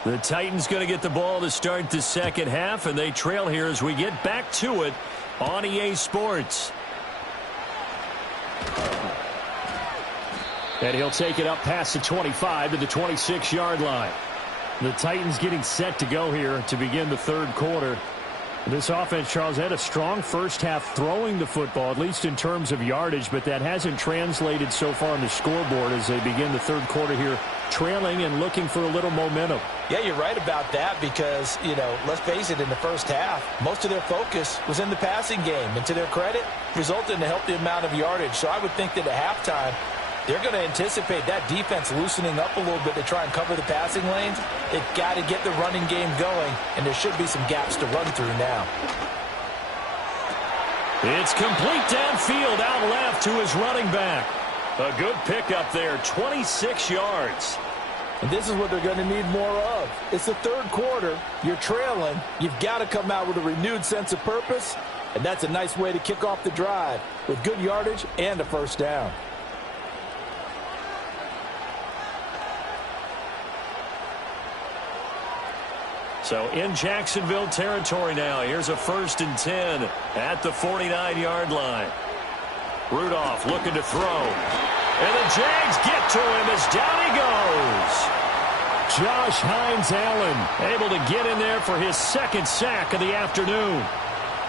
The Titans going to get the ball to start the second half, and they trail here as we get back to it on EA Sports. And he'll take it up past the 25 to the 26-yard line. The Titans getting set to go here to begin the third quarter. This offense, Charles, had a strong first half throwing the football, at least in terms of yardage, but that hasn't translated so far on the scoreboard as they begin the third quarter here, trailing and looking for a little momentum. Yeah, you're right about that because, let's face it, in the first half, most of their focus was in the passing game. And to their credit, resulted in a healthy amount of yardage. So I would think that at halftime, they're going to anticipate that defense loosening up a little bit to try and cover the passing lanes. They've got to get the running game going, and there should be some gaps to run through now. It's complete downfield out left to his running back. A good pickup there, 26 yards. And this is what they're going to need more of. It's the third quarter. You're trailing. You've got to come out with a renewed sense of purpose, and that's a nice way to kick off the drive with good yardage and a first down. So in Jacksonville territory now. Here's a 1st and 10 at the 49-yard line. Rudolph looking to throw. And the Jags get to him as down he goes. Josh Hines-Allen able to get in there for his second sack of the afternoon.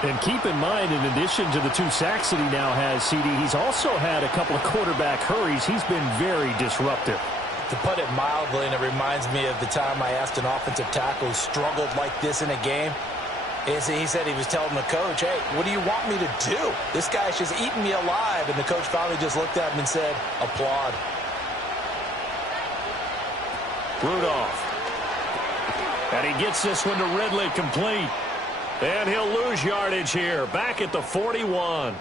And keep in mind, in addition to the 2 sacks that he now has, CD, he's also had a couple of quarterback hurries. He's been very disruptive. To put it mildly, and it reminds me of the time I asked an offensive tackle who struggled like this in a game, he said he was telling the coach, hey, what do you want me to do? This guy's just eating me alive. And the coach finally just looked at him and said, applaud. Rudolph. And he gets this one to Ridley complete. And he'll lose yardage here, back at the 41.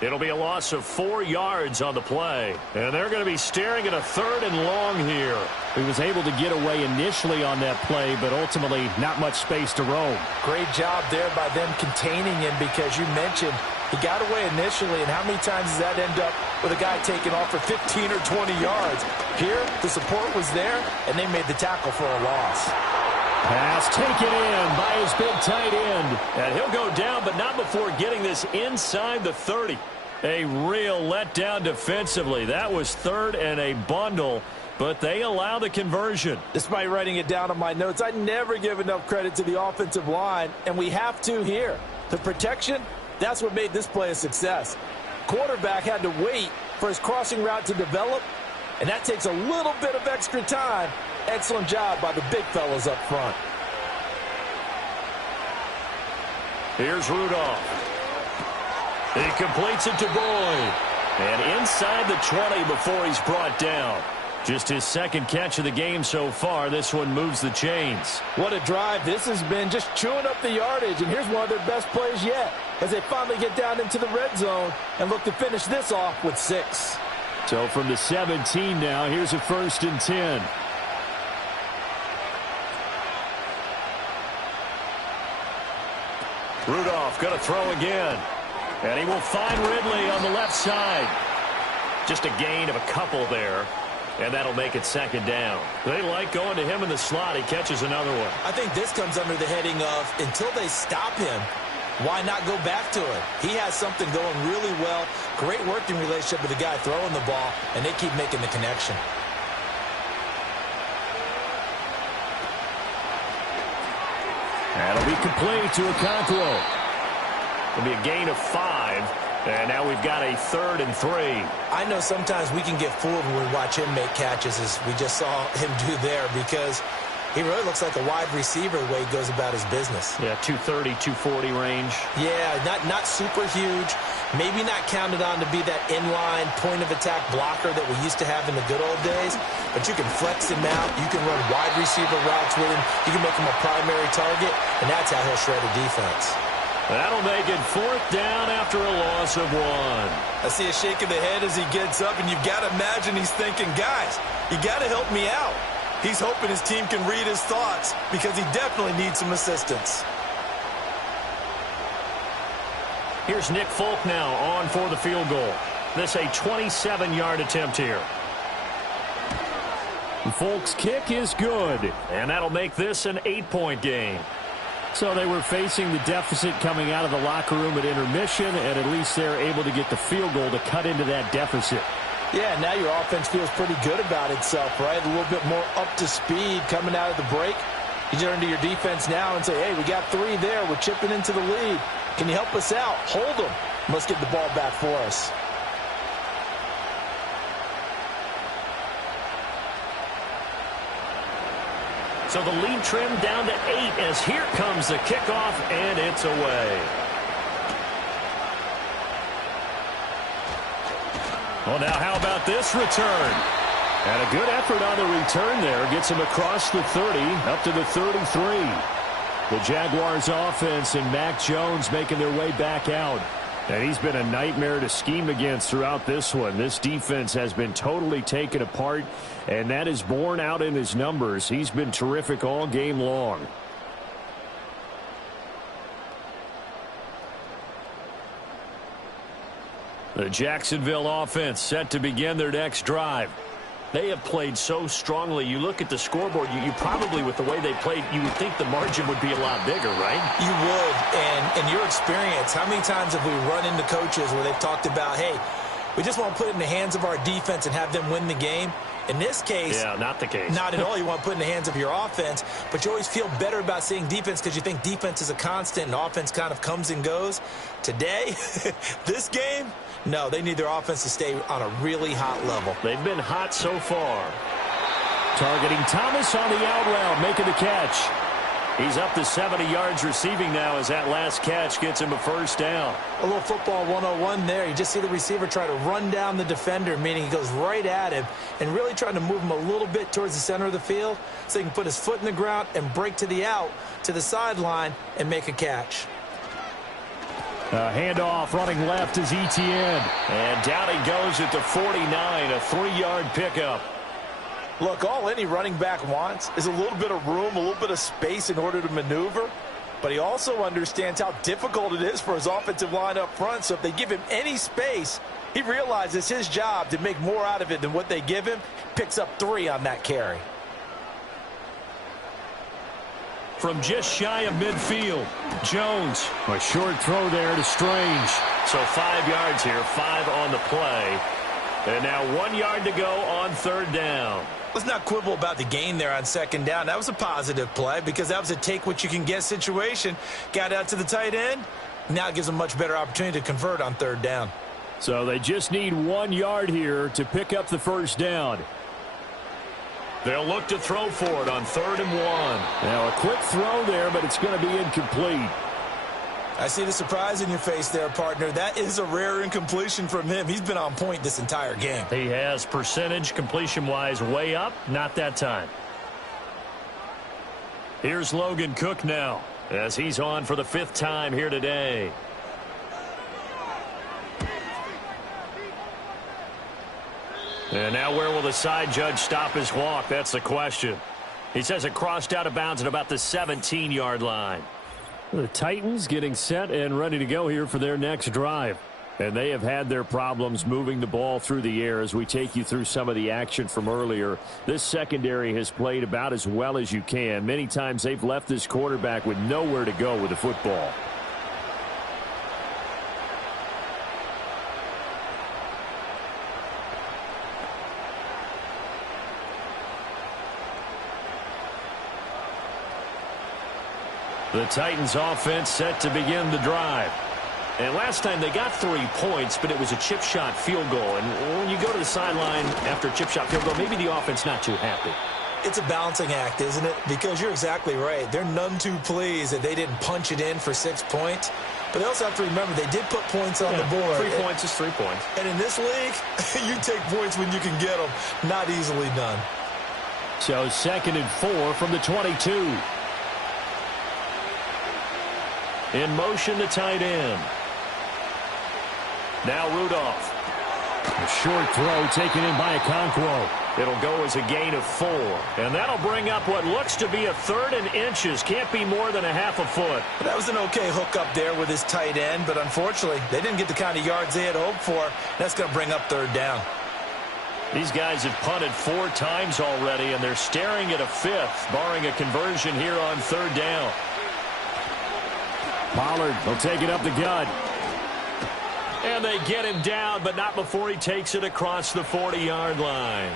It'll be a loss of 4 yards on the play. And they're going to be staring at a 3rd and long here. He was able to get away initially on that play, but ultimately not much space to roam. Great job there by them containing him, because you mentioned he got away initially, and how many times does that end up with a guy taking off for 15 or 20 yards? Here, the support was there, and they made the tackle for a loss. Pass taken in by his big tight end. And he'll go down, but not before getting this inside the 30. A real letdown defensively. That was 3rd and a bundle, but they allow the conversion. Despite writing it down on my notes, I never give enough credit to the offensive line, and we have to here. The protection, that's what made this play a success. Quarterback had to wait for his crossing route to develop, and that takes a little bit of extra time. Excellent job by the big fellas up front. Here's Rudolph. He completes it to Boyd. And inside the 20 before he's brought down. Just his 2nd catch of the game so far. This one moves the chains. What a drive this has been, just chewing up the yardage. And here's one of their best plays yet, as they finally get down into the red zone and look to finish this off with 6. So from the 17 now, here's a 1st and 10. Rudolph going to throw again. And he will find Ridley on the left side. Just a gain of a couple there. And that'll make it 2nd down. They like going to him in the slot. He catches another one. I think this comes under the heading of, until they stop him, why not go back to it? He has something going really well. Great working relationship with the guy throwing the ball, and they keep making the connection. That'll be complete to Okonkwo. It'll be a gain of 5. And now we've got a 3rd and 3. I know sometimes we can get fooled when we watch him make catches, as we just saw him do there, because he really looks like a wide receiver the way he goes about his business. Yeah, 230, 240 range. Yeah, not super huge. Maybe not counted on to be that inline point-of-attack blocker that we used to have in the good old days, but you can flex him out. You can run wide receiver routes with him. You can make him a primary target, and that's how he'll shred a defense. That'll make it 4th down after a loss of 1. I see a shake of the head as he gets up, and you've got to imagine he's thinking, guys, you got to help me out. He's hoping his team can read his thoughts, because he definitely needs some assistance. Here's Nick Folk now on for the field goal. This a 27-yard attempt here. Folk's kick is good, and that'll make this an 8-point game. So they were facing the deficit coming out of the locker room at intermission, and at least they're able to get the field goal to cut into that deficit. Yeah, now your offense feels pretty good about itself, right? A little bit more up to speed coming out of the break. You turn to your defense now and say, hey, we got 3 there. We're chipping into the lead. Can you help us out? Hold them. Let's get the ball back for us. So the lead trimmed down to 8 as here comes the kickoff, and it's away. Well, now how about this return? And a good effort on the return there. Gets him across the 30, up to the 33. The Jaguars offense and Mac Jones making their way back out. And he's been a nightmare to scheme against throughout this one. This defense has been totally taken apart, and that is borne out in his numbers. He's been terrific all game long. The Jacksonville offense set to begin their next drive. They have played so strongly. You look at the scoreboard, you probably, with the way they played, you would think the margin would be a lot bigger, right? You would, and in your experience, how many times have we run into coaches where they've talked about, hey, we just want to put it in the hands of our defense and have them win the game? In this case, yeah, not the case. Not at all. You want to put it in the hands of your offense, but you always feel better about seeing defense because you think defense is a constant and offense kind of comes and goes. Today, this game, no, they need their offense to stay on a really hot level. They've been hot so far. Targeting Thomas on the out route, making the catch. He's up to 70 yards receiving now as that last catch gets him a first down. A little football 101 there. You just see the receiver try to run down the defender, meaning he goes right at him and really trying to move him a little bit towards the center of the field so he can put his foot in the ground and break to the out, to the sideline, and make a catch. Handoff running left is Etienne. And down he goes at the 49, a 3-yard pickup. Look, all any running back wants is a little bit of room, a little bit of space in order to maneuver. But he also understands how difficult it is for his offensive line up front. So if they give him any space, he realizes his job to make more out of it than what they give him. Picks up 3 on that carry. From just shy of midfield, Jones. A short throw there to Strange. So 5 yards here, 5 on the play. And now 1 yard to go on 3rd down. Let's not quibble about the gain there on 2nd down. That was a positive play because that was a take-what-you-can-get situation. Got out to the tight end. Now it gives them a much better opportunity to convert on 3rd down. So they just need 1 yard here to pick up the 1st down. They'll look to throw for it on 3rd and 1. Now a quick throw there, but it's going to be incomplete. I see the surprise in your face there, partner. That is a rare incompletion from him. He's been on point this entire game. He has percentage completion-wise way up. Not that time. Here's Logan Cook now as he's on for the 5th time here today. And now where will the side judge stop his walk? That's the question. He says it crossed out of bounds at about the 17-yard line. The Titans getting set and ready to go here for their next drive. And they have had their problems moving the ball through the air as we take you through some of the action from earlier. This secondary has played about as well as you can. Many times they've left this quarterback with nowhere to go with the football. The Titans offense set to begin the drive. And last time they got 3 points, but it was a chip shot field goal. And when you go to the sideline after a chip shot field goal, maybe the offense not too happy. It's a balancing act, isn't it? Because you're exactly right. They're none too pleased that they didn't punch it in for 6 points. But they also have to remember they did put points on the board. 3 points is 3 points. And in this league, you take points when you can get them. Not easily done. So 2nd and 4 from the 22. In motion, the tight end. Now Rudolph. A short throw taken in by Okonkwo. It'll go as a gain of 4. And that'll bring up what looks to be a 3rd and inches. Can't be more than a half a foot. That was an okay hook up there with his tight end, but unfortunately, they didn't get the kind of yards they had hoped for. That's going to bring up 3rd down. These guys have punted 4 times already, and they're staring at a 5th, barring a conversion here on 3rd down. Pollard will take it up the gut. And they get him down, but not before he takes it across the 40-yard line.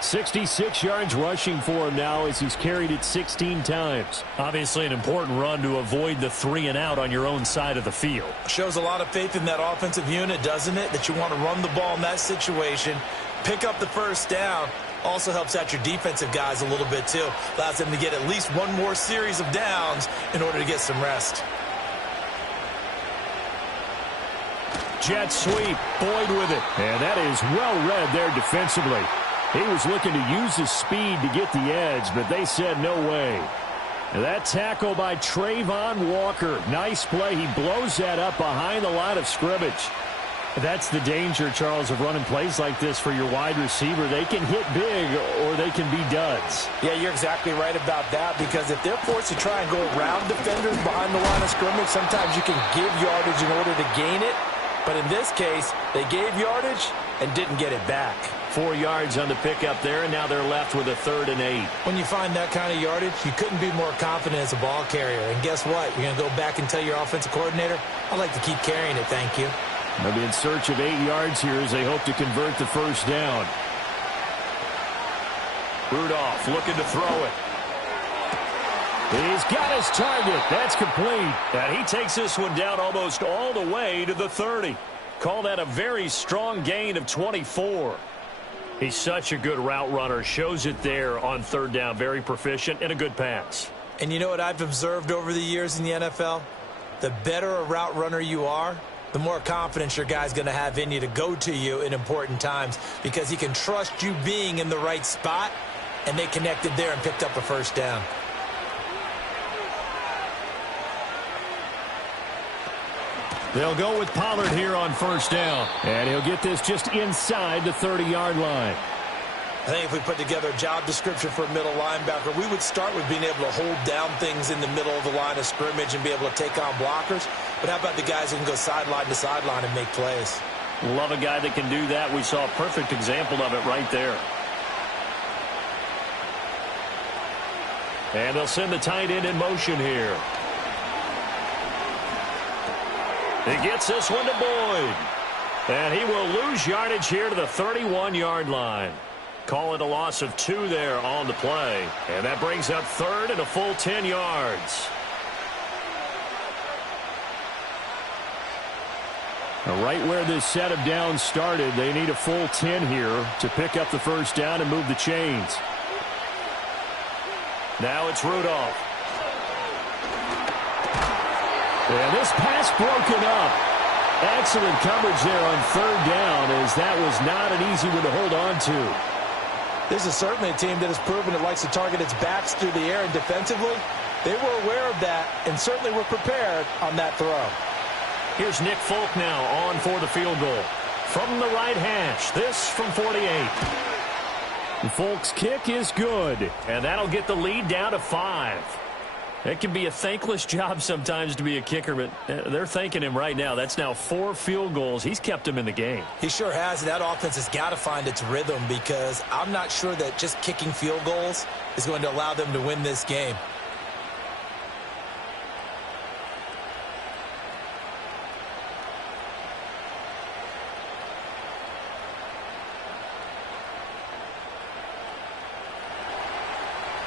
66 yards rushing for him now as he's carried it 16 times. Obviously an important run to avoid the 3 and out on your own side of the field. Shows a lot of faith in that offensive unit, doesn't it? That you want to run the ball in that situation, pick up the 1st down. Also helps out your defensive guys a little bit too. Allows them to get at least 1 more series of downs in order to get some rest. Jet sweep, Boyd with it. And that is well read there defensively. He was looking to use his speed to get the edge, but they said no way. And that tackle by Trayvon Walker. Nice play. He blows that up behind the line of scrimmage. That's the danger, Charles, of running plays like this for your wide receiver. They can hit big or they can be duds. Yeah, you're exactly right about that, because if they're forced to try and go around defenders behind the line of scrimmage, sometimes you can give yardage in order to gain it. But in this case, they gave yardage and didn't get it back. 4 yards on the pickup there, and now they're left with a 3rd and 8. When you find that kind of yardage, you couldn't be more confident as a ball carrier. And guess what? You're going to go back and tell your offensive coordinator, I'd like to keep carrying it, thank you. They'll be in search of 8 yards here as they hope to convert the 1st down. Rudolph looking to throw it. He's got his target. That's complete. And he takes this one down almost all the way to the 30. Call that a very strong gain of 24. He's such a good route runner. Shows it there on 3rd down. Very proficient and a good pass. And you know what I've observed over the years in the NFL? The better a route runner you are, the more confidence your guy's going to have in you to go to you in important times, because he can trust you being in the right spot, and they connected there and picked up a 1st down. They'll go with Pollard here on first down. And he'll get this just inside the 30-yard line. I think if we put together a job description for a middle linebacker, we would start with being able to hold down things in the middle of the line of scrimmage and be able to take on blockers. But how about the guys who can go sideline to sideline and make plays? Love a guy that can do that. We saw a perfect example of it right there. And they'll send the tight end in motion here. He gets this one to Boyd. And he will lose yardage here to the 31-yard line. Call it a loss of 2 there on the play. And that brings up third and a full 10 yards. Now, right where this set of downs started, they need a full 10 here to pick up the first down and move the chains. Now it's Rudolph. And this pass broken up. Excellent coverage there on third down, as that was not an easy one to hold on to. This is certainly a team that has proven it likes to target its backs through the air, and defensively, they were aware of that and certainly were prepared on that throw. Here's Nick Folk now on for the field goal. From the right hash, this from 48. Folk's kick is good, and that'll get the lead down to 5. It can be a thankless job sometimes to be a kicker, but they're thanking him right now. That's now 4 field goals. He's kept them in the game. He sure has, and that offense has got to find its rhythm, because I'm not sure that just kicking field goals is going to allow them to win this game.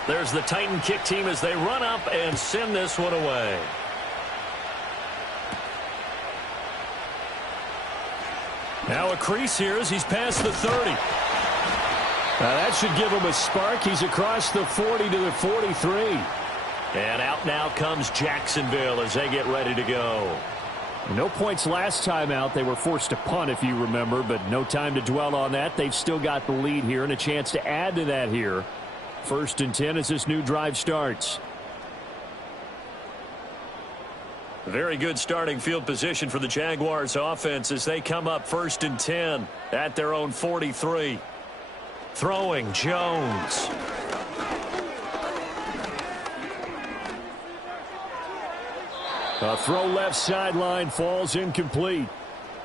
There's the Titan kick team as they run up and send this one away. Now a crease here as he's past the 30. Now that should give him a spark. He's across the 40 to the 43. And out now comes Jacksonville as they get ready to go. No points last time out. They were forced to punt, if you remember, but no time to dwell on that. They've still got the lead here and a chance to add to that here. 1st and 10 as this new drive starts. Very good starting field position for the Jaguars offense as they come up 1st and 10 at their own 43. Throwing Jones. A throw left sideline, falls incomplete.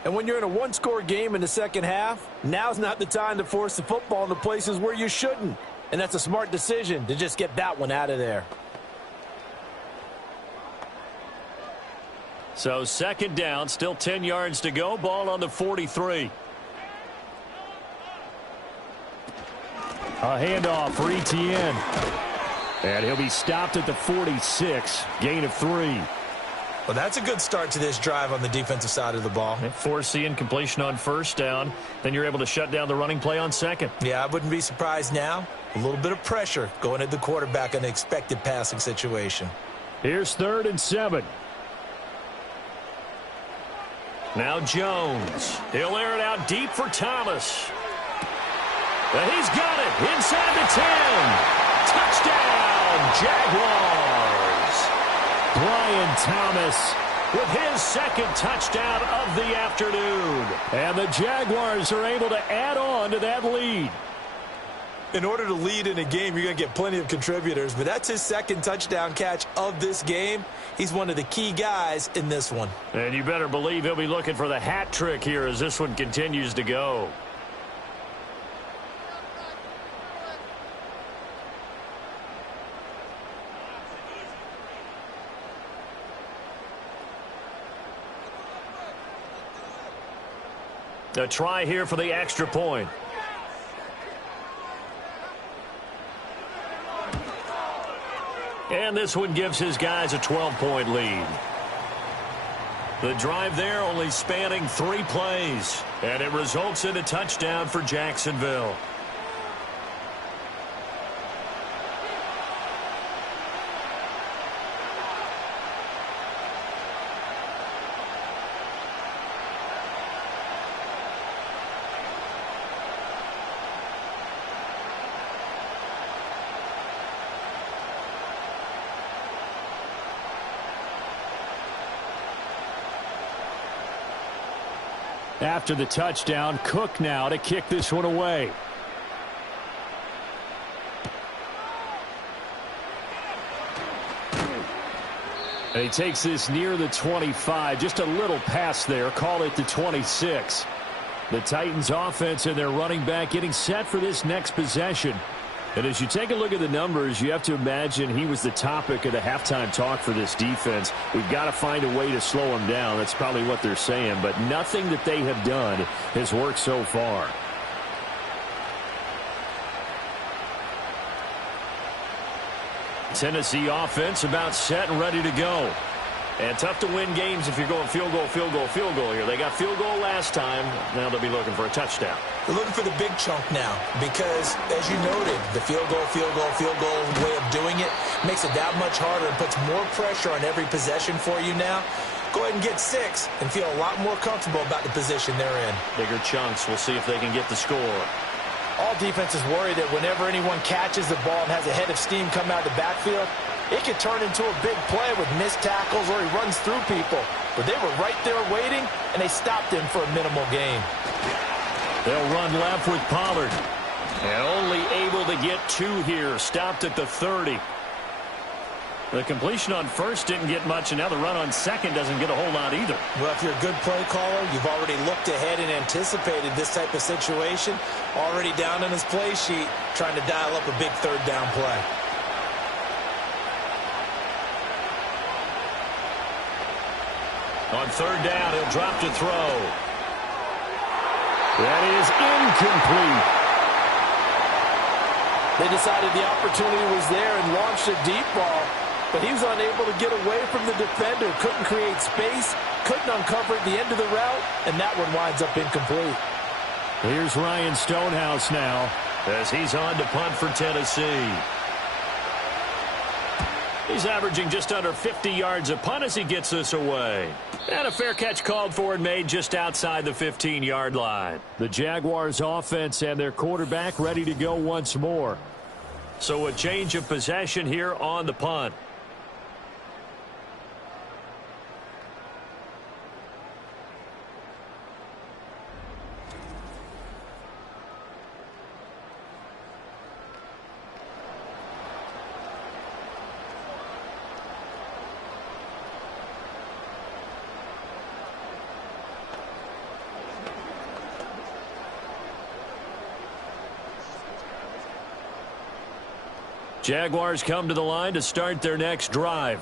And when you're in a one-score game in the second half, now's not the time to force the football in the places where you shouldn't. And that's a smart decision to just get that one out of there. So 2nd down, still 10 yards to go. Ball on the 43. A handoff for Etienne. And he'll be stopped at the 46. Gain of 3. Well, that's a good start to this drive on the defensive side of the ball. Force the incompletion on 1st down. Then you're able to shut down the running play on 2nd. Yeah, I wouldn't be surprised now. A little bit of pressure going at the quarterback in an expected passing situation. Here's 3rd and 7. Now Jones. He'll air it out deep for Thomas. And he's got it inside the 10. Touchdown, Jaguars. Brian Thomas with his 2nd touchdown of the afternoon. And the Jaguars are able to add on to that lead. In order to lead in a game, you're going to get plenty of contributors, but that's his 2nd touchdown catch of this game. He's one of the key guys in this one. And you better believe he'll be looking for the hat trick here as this one continues to go. A try here for the extra point. And this one gives his guys a 12-point lead. The drive there only spanning 3 plays. And it results in a touchdown for Jacksonville. After the touchdown, Cook now to kick this one away. And he takes this near the 25. Just a little pass there. Call it the 26. The Titans offense and their running back getting set for this next possession. And as you take a look at the numbers, you have to imagine he was the topic of the halftime talk for this defense. We've got to find a way to slow him down. That's probably what they're saying. But nothing that they have done has worked so far. Tennessee offense about set and ready to go. And tough to win games if you're going field goal, field goal, field goal here. They got field goal last time. Now they'll be looking for a touchdown. They're looking for the big chunk now because, as you noted, the field goal way of doing it makes it that much harder and puts more pressure on every possession for you now. Go ahead and get 6 and feel a lot more comfortable about the position they're in. Bigger chunks. We'll see if they can get the score. All defenses worry that whenever anyone catches the ball and has a head of steam come out of the backfield, it could turn into a big play with missed tackles or he runs through people. But they were right there waiting, and they stopped him for a minimal gain. They'll run left with Pollard. And only able to get 2 here. Stopped at the 30. The completion on first didn't get much, and now the run on second doesn't get a whole lot either. Well, if you're a good play caller, you've already looked ahead and anticipated this type of situation. Already down on his play sheet, trying to dial up a big third down play. On third down, he'll drop to throw. That is incomplete. They decided the opportunity was there and launched a deep ball, but he was unable to get away from the defender. Couldn't create space, couldn't uncover at the end of the route, and that one winds up incomplete. Here's Ryan Stonehouse now as he's on to punt for Tennessee. He's averaging just under 50 yards a punt as he gets this away. And a fair catch called for and made just outside the 15-yard line. The Jaguars offense and their quarterback ready to go once more. So a change of possession here on the punt. Jaguars come to the line to start their next drive.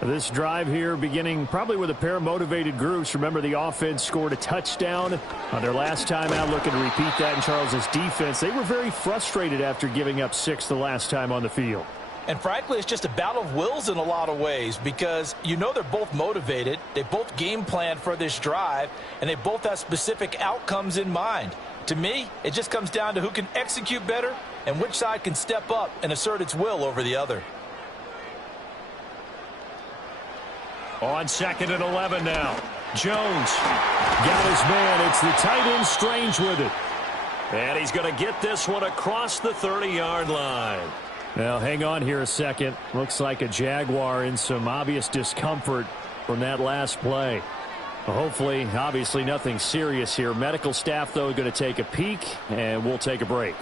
This drive here beginning probably with a pair of motivated groups. Remember, the offense scored a touchdown on their last time out, looking to repeat that in Charles's defense. They were very frustrated after giving up 6 the last time on the field. And frankly, it's just a battle of wills in a lot of ways because you know they're both motivated. They both game plan for this drive, and they both have specific outcomes in mind. To me, it just comes down to who can execute better and which side can step up and assert its will over the other. On 2nd and 11 now. Jones got his man. It's the tight end Strange with it. And he's going to get this one across the 30-yard line. Now, hang on here a second. Looks like a Jaguar in some obvious discomfort from that last play. Well, hopefully, obviously, nothing serious here. Medical staff, though, going to take a peek, and we'll take a break.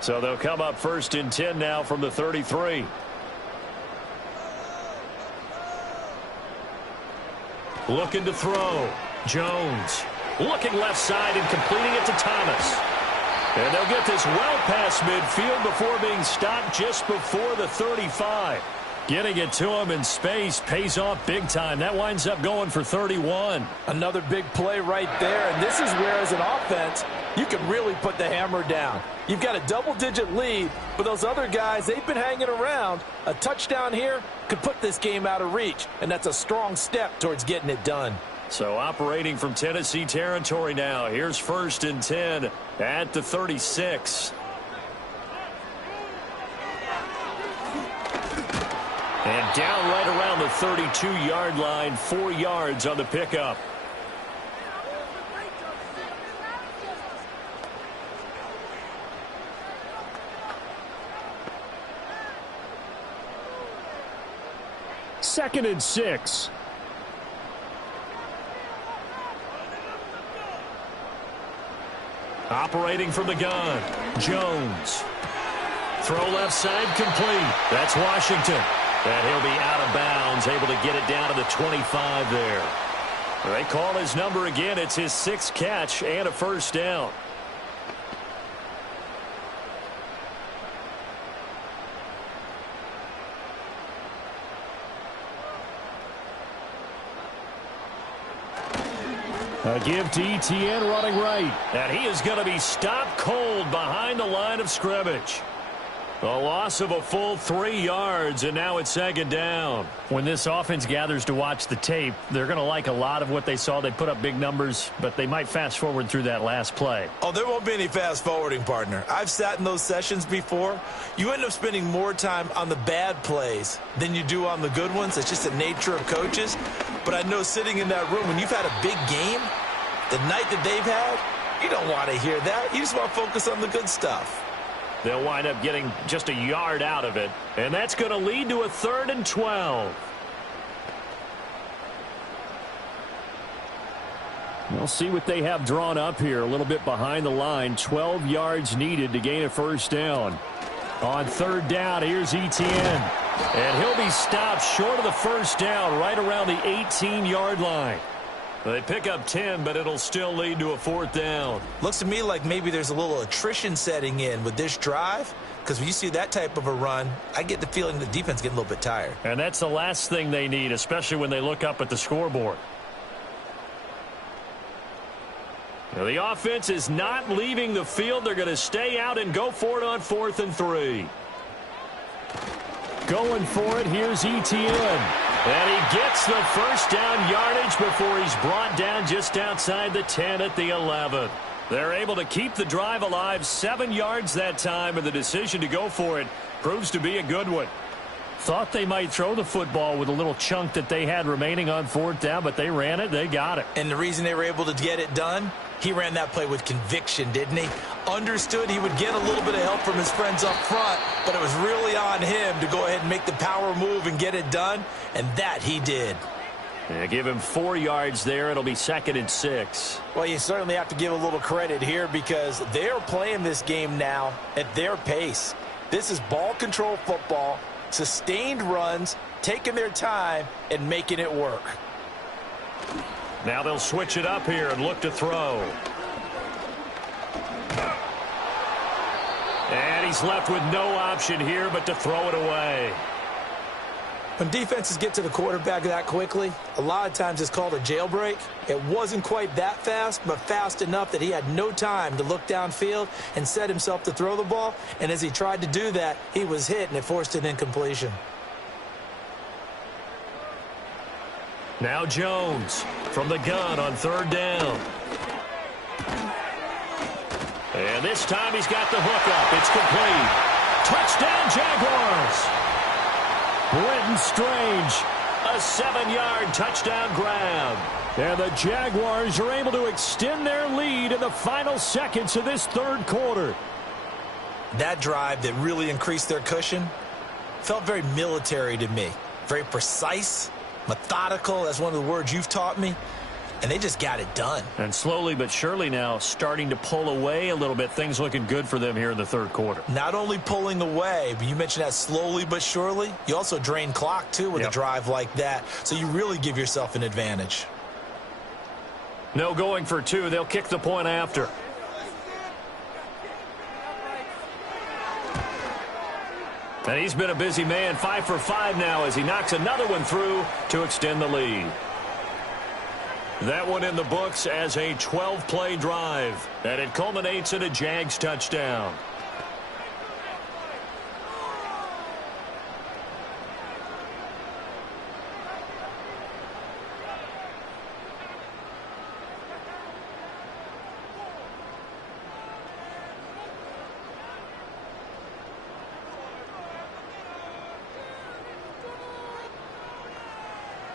So they'll come up 1st and 10 now from the 33. Looking to throw. Jones looking left side and completing it to Thomas. And they'll get this well past midfield before being stopped just before the 35. Getting it to him in space pays off big time. That winds up going for 31. Another big play right there, and this is where, as an offense, you can really put the hammer down. You've got a double-digit lead, but those other guys, they've been hanging around. A touchdown here could put this game out of reach, and that's a strong step towards getting it done. So operating from Tennessee territory now. Here's 1st and 10 at the 36. And down right around the 32-yard line, 4 yards on the pickup. 2nd and 6. Operating from the gun, Jones. Throw left side complete. That's Washington. And he'll be out of bounds, able to get it down to the 25 there. They call his number again. It's his 6th catch and a first down. A give to Etienne running right. And he is going to be stopped cold behind the line of scrimmage. A loss of a full 3 yards, and now it's 2nd down. When this offense gathers to watch the tape, they're going to like a lot of what they saw. They put up big numbers, but they might fast forward through that last play. Oh, there won't be any fast forwarding, partner. I've sat in those sessions before. You end up spending more time on the bad plays than you do on the good ones. It's just the nature of coaches. But I know sitting in that room, when you've had a big game, the night that they've had, you don't want to hear that. You just want to focus on the good stuff. They'll wind up getting just a yard out of it. And that's going to lead to a 3rd and 12. We'll see what they have drawn up here. A little bit behind the line. 12 yards needed to gain a first down. On 3rd down, here's Etienne. And he'll be stopped short of the first down right around the 18-yard line. They pick up 10, but it'll still lead to a 4th down. Looks to me like maybe there's a little attrition setting in with this drive, because when you see that type of a run, I get the feeling the defense getting a little bit tired. And that's the last thing they need, especially when they look up at the scoreboard. Now, the offense is not leaving the field. They're going to stay out and go for it on 4th and 3. Going for it, here's Etienne. And he gets the first down yardage before he's brought down just outside the 10 at the 11. They're able to keep the drive alive, 7 yards that time, and the decision to go for it proves to be a good one. Thought they might throw the football with a little chunk that they had remaining on 4th down, but they ran it, they got it. And the reason they were able to get it done, he ran that play with conviction, didn't he? Understood he would get a little bit of help from his friends up front, but it was really on him to go ahead and make the power move and get it done, and that he did. Yeah, give him 4 yards there. It'll be 2nd and 6. Well, you certainly have to give a little credit here because they're playing this game now at their pace. This is ball control football, sustained runs, taking their time, and making it work. Now they'll switch it up here and look to throw. And he's left with no option here but to throw it away. When defenses get to the quarterback that quickly, a lot of times it's called a jailbreak. It wasn't quite that fast, but fast enough that he had no time to look downfield and set himself to throw the ball. And as he tried to do that, he was hit, and it forced an incompletion. Now Jones from the gun on 3rd down. And this time he's got the hook up. It's complete. Touchdown, Jaguars. Brenton Strange, a 7-yard touchdown grab. And the Jaguars are able to extend their lead in the final seconds of this 3rd quarter. That drive that really increased their cushion felt very military to me. Very precise, methodical. That's one of the words you've taught me. And they just got it done. And slowly but surely now starting to pull away a little bit. Things looking good for them here in the 3rd quarter. Not only pulling away, but you mentioned that slowly but surely. You also drain clock, too, with a drive like that. So you really give yourself an advantage. No going for 2. They'll kick the point after. And he's been a busy man. 5 for 5 now as he knocks another one through to extend the lead. That one in the books as a 12-play drive. And it culminates in a Jags touchdown.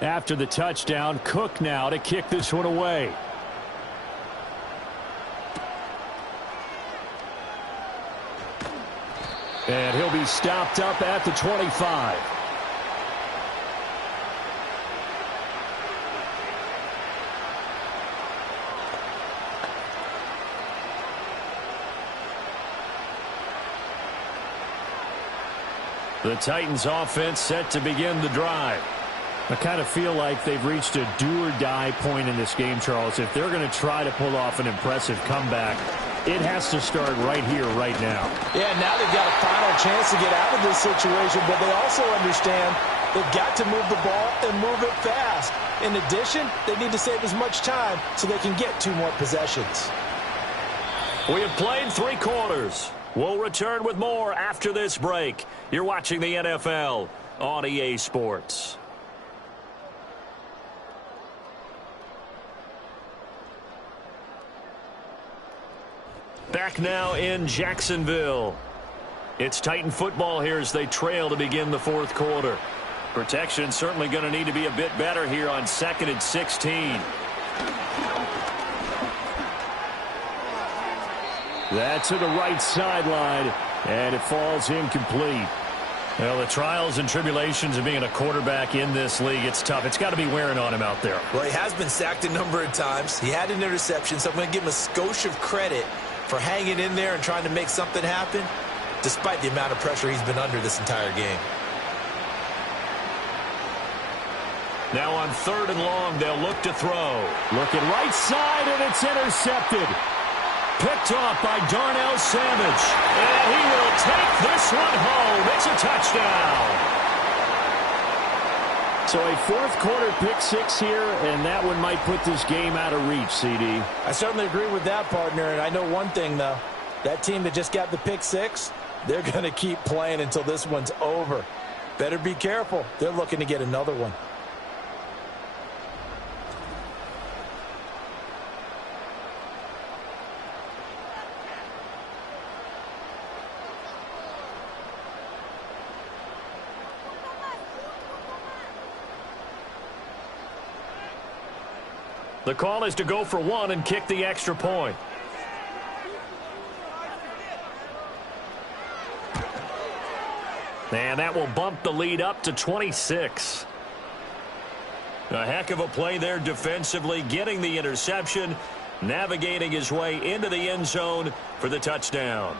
After the touchdown, Cook now to kick this one away. And he'll be stopped up at the 25. The Titans offense set to begin the drive. I kind of feel like they've reached a do-or-die point in this game, Charles. If they're going to try to pull off an impressive comeback, it has to start right here, right now. Yeah, now they've got a final chance to get out of this situation, but they also understand they've got to move the ball and move it fast. In addition, they need to save as much time so they can get 2 more possessions. We have played 3 quarters. We'll return with more after this break. You're watching the NFL on EA Sports. Back now in Jacksonville. It's Titan football here as they trail to begin the 4th quarter. Protection certainly going to need to be a bit better here on 2nd and 16. That's to the right sideline, and it falls incomplete. Well, the trials and tribulations of being a quarterback in this league, it's tough. It's got to be wearing on him out there. Well, he has been sacked a number of times. He had an interception, so I'm going to give him a skosh of credit for hanging in there and trying to make something happen, despite the amount of pressure he's been under this entire game. Now on 3rd and long, they'll look to throw. Looking right side, and it's intercepted. Picked off by Darnell Savage. And he will take this one home. It's a touchdown. So a 4th quarter pick 6 here, and that one might put this game out of reach, CD. I certainly agree with that, partner, and I know one thing, though. That team that just got the pick 6, they're going to keep playing until this one's over. Better be careful. They're looking to get another one. The call is to go for 1 and kick the extra point. And that will bump the lead up to 26. A heck of a play there defensively, getting the interception, navigating his way into the end zone for the touchdown.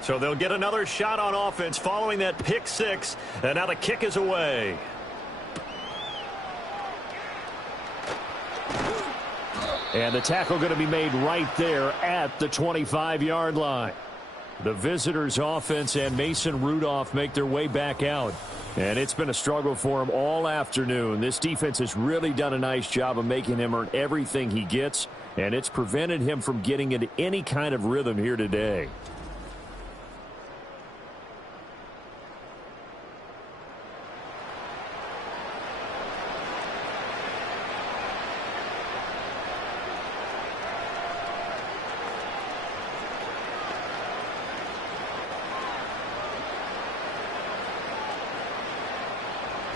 So they'll get another shot on offense following that pick 6. And now the kick is away. And the tackle going to be made right there at the 25-yard line. The visitors' offense and Mason Rudolph make their way back out. And it's been a struggle for him all afternoon. This defense has really done a nice job of making him earn everything he gets. And it's prevented him from getting into any kind of rhythm here today.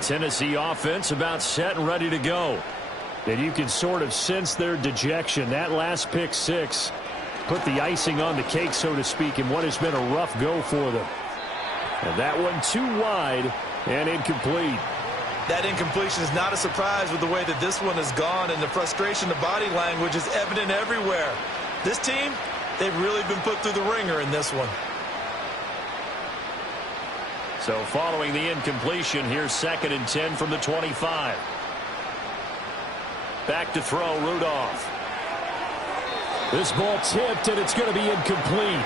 Tennessee offense about set and ready to go. And you can sort of sense their dejection. That last pick 6 put the icing on the cake, so to speak, in what has been a rough go for them. And that one too wide and incomplete. That incompletion is not a surprise with the way that this one has gone, and the frustration, the body language is evident everywhere. This team, they've really been put through the ringer in this one. So following the incompletion, here's 2nd and 10 from the 25. Back to throw, Rudolph. This ball tipped, and it's going to be incomplete.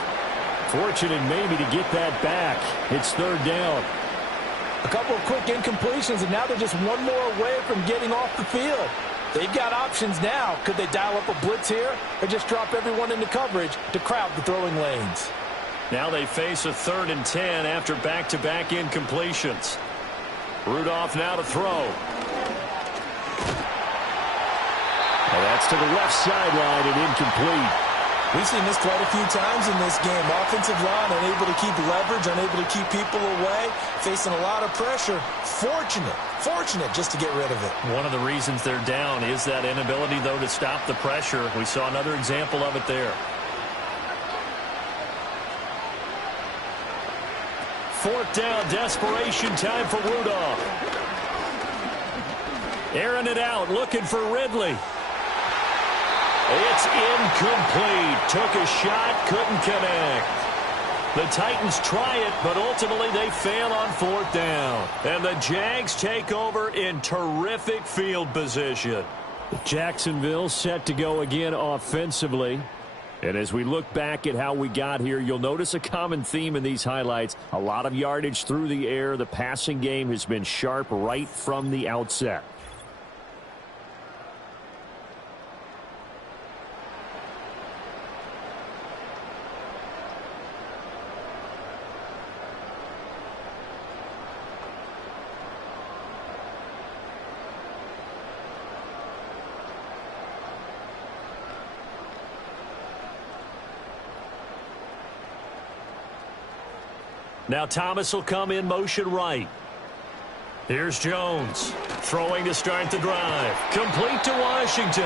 Fortunate maybe to get that back. It's 3rd down. A couple of quick incompletions, and now they're just one more away from getting off the field. They've got options now. Could they dial up a blitz here or just drop everyone into coverage to crowd the throwing lanes? Now they face a 3rd and 10 after back-to-back incompletions. Rudolph now to throw. And that's to the left sideline and incomplete. We've seen this quite a few times in this game. Offensive line unable to keep leverage, unable to keep people away, facing a lot of pressure. Fortunate just to get rid of it. One of the reasons they're down is that inability, though, to stop the pressure. We saw another example of it there. Fourth down, desperation time for Rudolph. Airing it out, looking for Ridley. It's incomplete. Took a shot, couldn't connect. The Titans try it, but ultimately they fail on fourth down. And the Jags take over in terrific field position. Jacksonville set to go again offensively. And as we look back at how we got here, you'll notice a common theme in these highlights. A lot of yardage through the air. The passing game has been sharp right from the outset. Now Thomas will come in motion right. Here's Jones throwing to start the drive. Complete to Washington.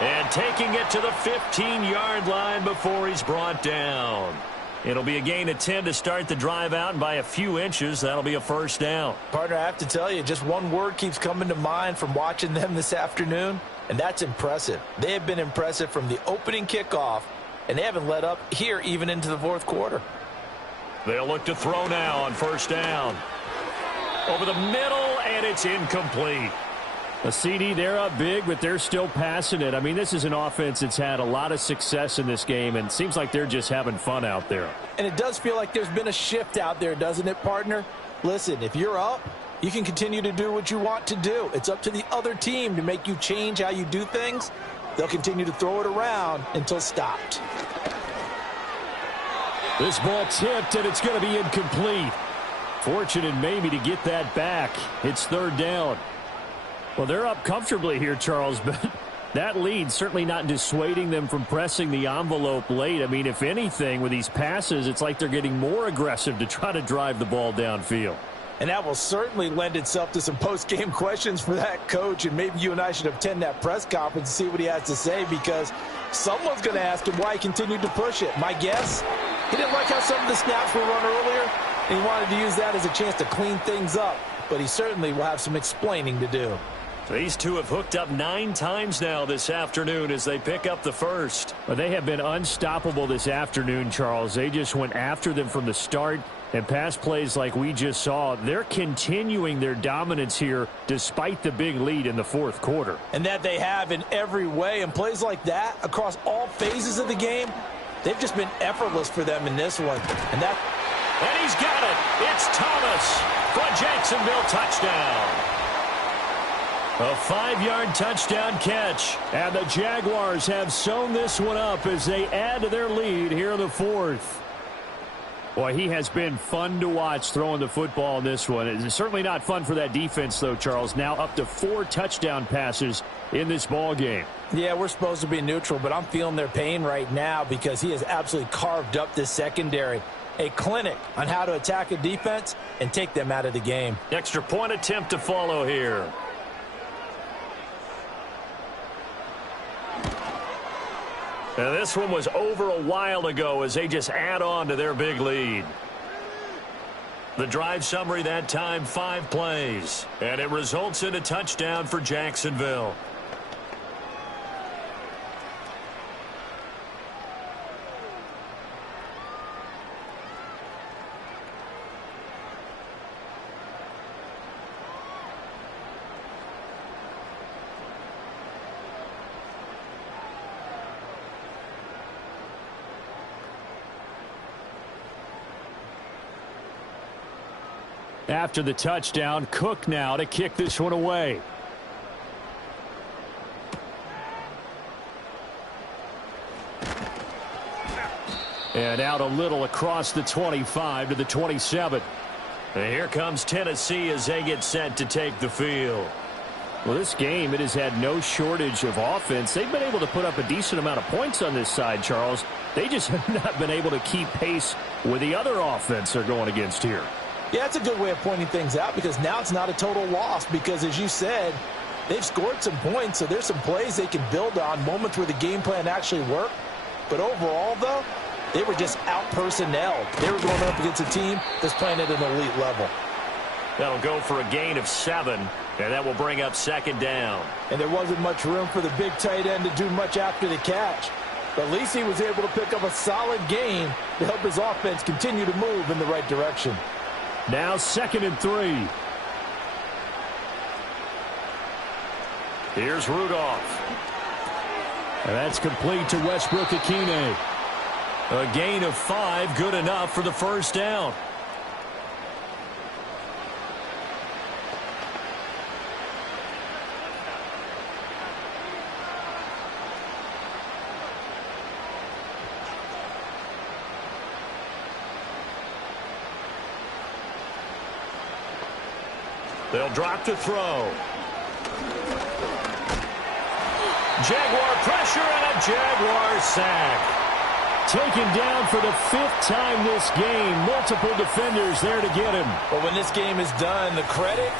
And taking it to the 15-yard line before he's brought down. It'll be a gain of 10 to start the drive out, and by a few inches, that'll be a first down. Partner, I have to tell you, just one word keeps coming to mind from watching them this afternoon, and that's impressive. They have been impressive from the opening kickoff, and they haven't let up here even into the fourth quarter. They'll look to throw now on first down. Over the middle, and it's incomplete. A CD, they're up big, but they're still passing it. I mean, this is an offense that's had a lot of success in this game, and it seems like they're just having fun out there. And it does feel like there's been a shift out there, doesn't it, partner? Listen, if you're up, you can continue to do what you want to do. It's up to the other team to make you change how you do things. They'll continue to throw it around until stopped. This ball tipped, and it's going to be incomplete. Fortunate maybe to get that back. It's third down. Well, they're up comfortably here, Charles, but that lead certainly not dissuading them from pressing the envelope late. I mean, if anything, with these passes, it's like they're getting more aggressive to try to drive the ball downfield. And that will certainly lend itself to some post-game questions for that coach, and maybe you and I should attend that press conference and see what he has to say, because someone's going to ask him why he continued to push it. My guess, he didn't like how some of the snaps were run earlier, and he wanted to use that as a chance to clean things up, but he certainly will have some explaining to do. These two have hooked up 9 times now this afternoon as they pick up the first. Well, they have been unstoppable this afternoon, Charles. They just went after them from the start, and pass plays like we just saw, they're continuing their dominance here despite the big lead in the fourth quarter. And that they have in every way, and plays like that across all phases of the game, they've just been effortless for them in this one. And he's got it. It's Thomas for a Jacksonville touchdown. A 5-yard touchdown catch. And the Jaguars have sewn this one up as they add to their lead here in the fourth. Boy, he has been fun to watch throwing the football in this one. It's certainly not fun for that defense, though, Charles. Now up to 4 touchdown passes in this ball game. Yeah, we're supposed to be neutral, but I'm feeling their pain right now because he has absolutely carved up this secondary. A clinic on how to attack a defense and take them out of the game. Extra point attempt to follow here. And this one was over a while ago as they just add on to their big lead. The drive summary that time, 5 plays. And it results in a touchdown for Jacksonville. After the touchdown, Cook now to kick this one away. And out a little across the 25 to the 27. And here comes Tennessee as they get set to take the field. Well, this game, it has had no shortage of offense. They've been able to put up a decent amount of points on this side, Charles. They just have not been able to keep pace with the other offense they're going against here. Yeah, it's a good way of pointing things out because now it's not a total loss because, as you said, they've scored some points, so there's some plays they can build on, moments where the game plan actually worked. But overall, though, they were just out-personnelled. They were going up against a team that's playing at an elite level. That'll go for a gain of 7, and that will bring up 2nd down. And there wasn't much room for the big tight end to do much after the catch. But at least he was able to pick up a solid gain to help his offense continue to move in the right direction. Now 2nd and 3. Here's Rudolph. And that's complete to Westbrook-Akine. A gain of 5, good enough for the 1st down. They'll drop to throw. Jaguar pressure and a Jaguar sack. Taken down for the 5th time this game. Multiple defenders there to get him. But when this game is done, the credit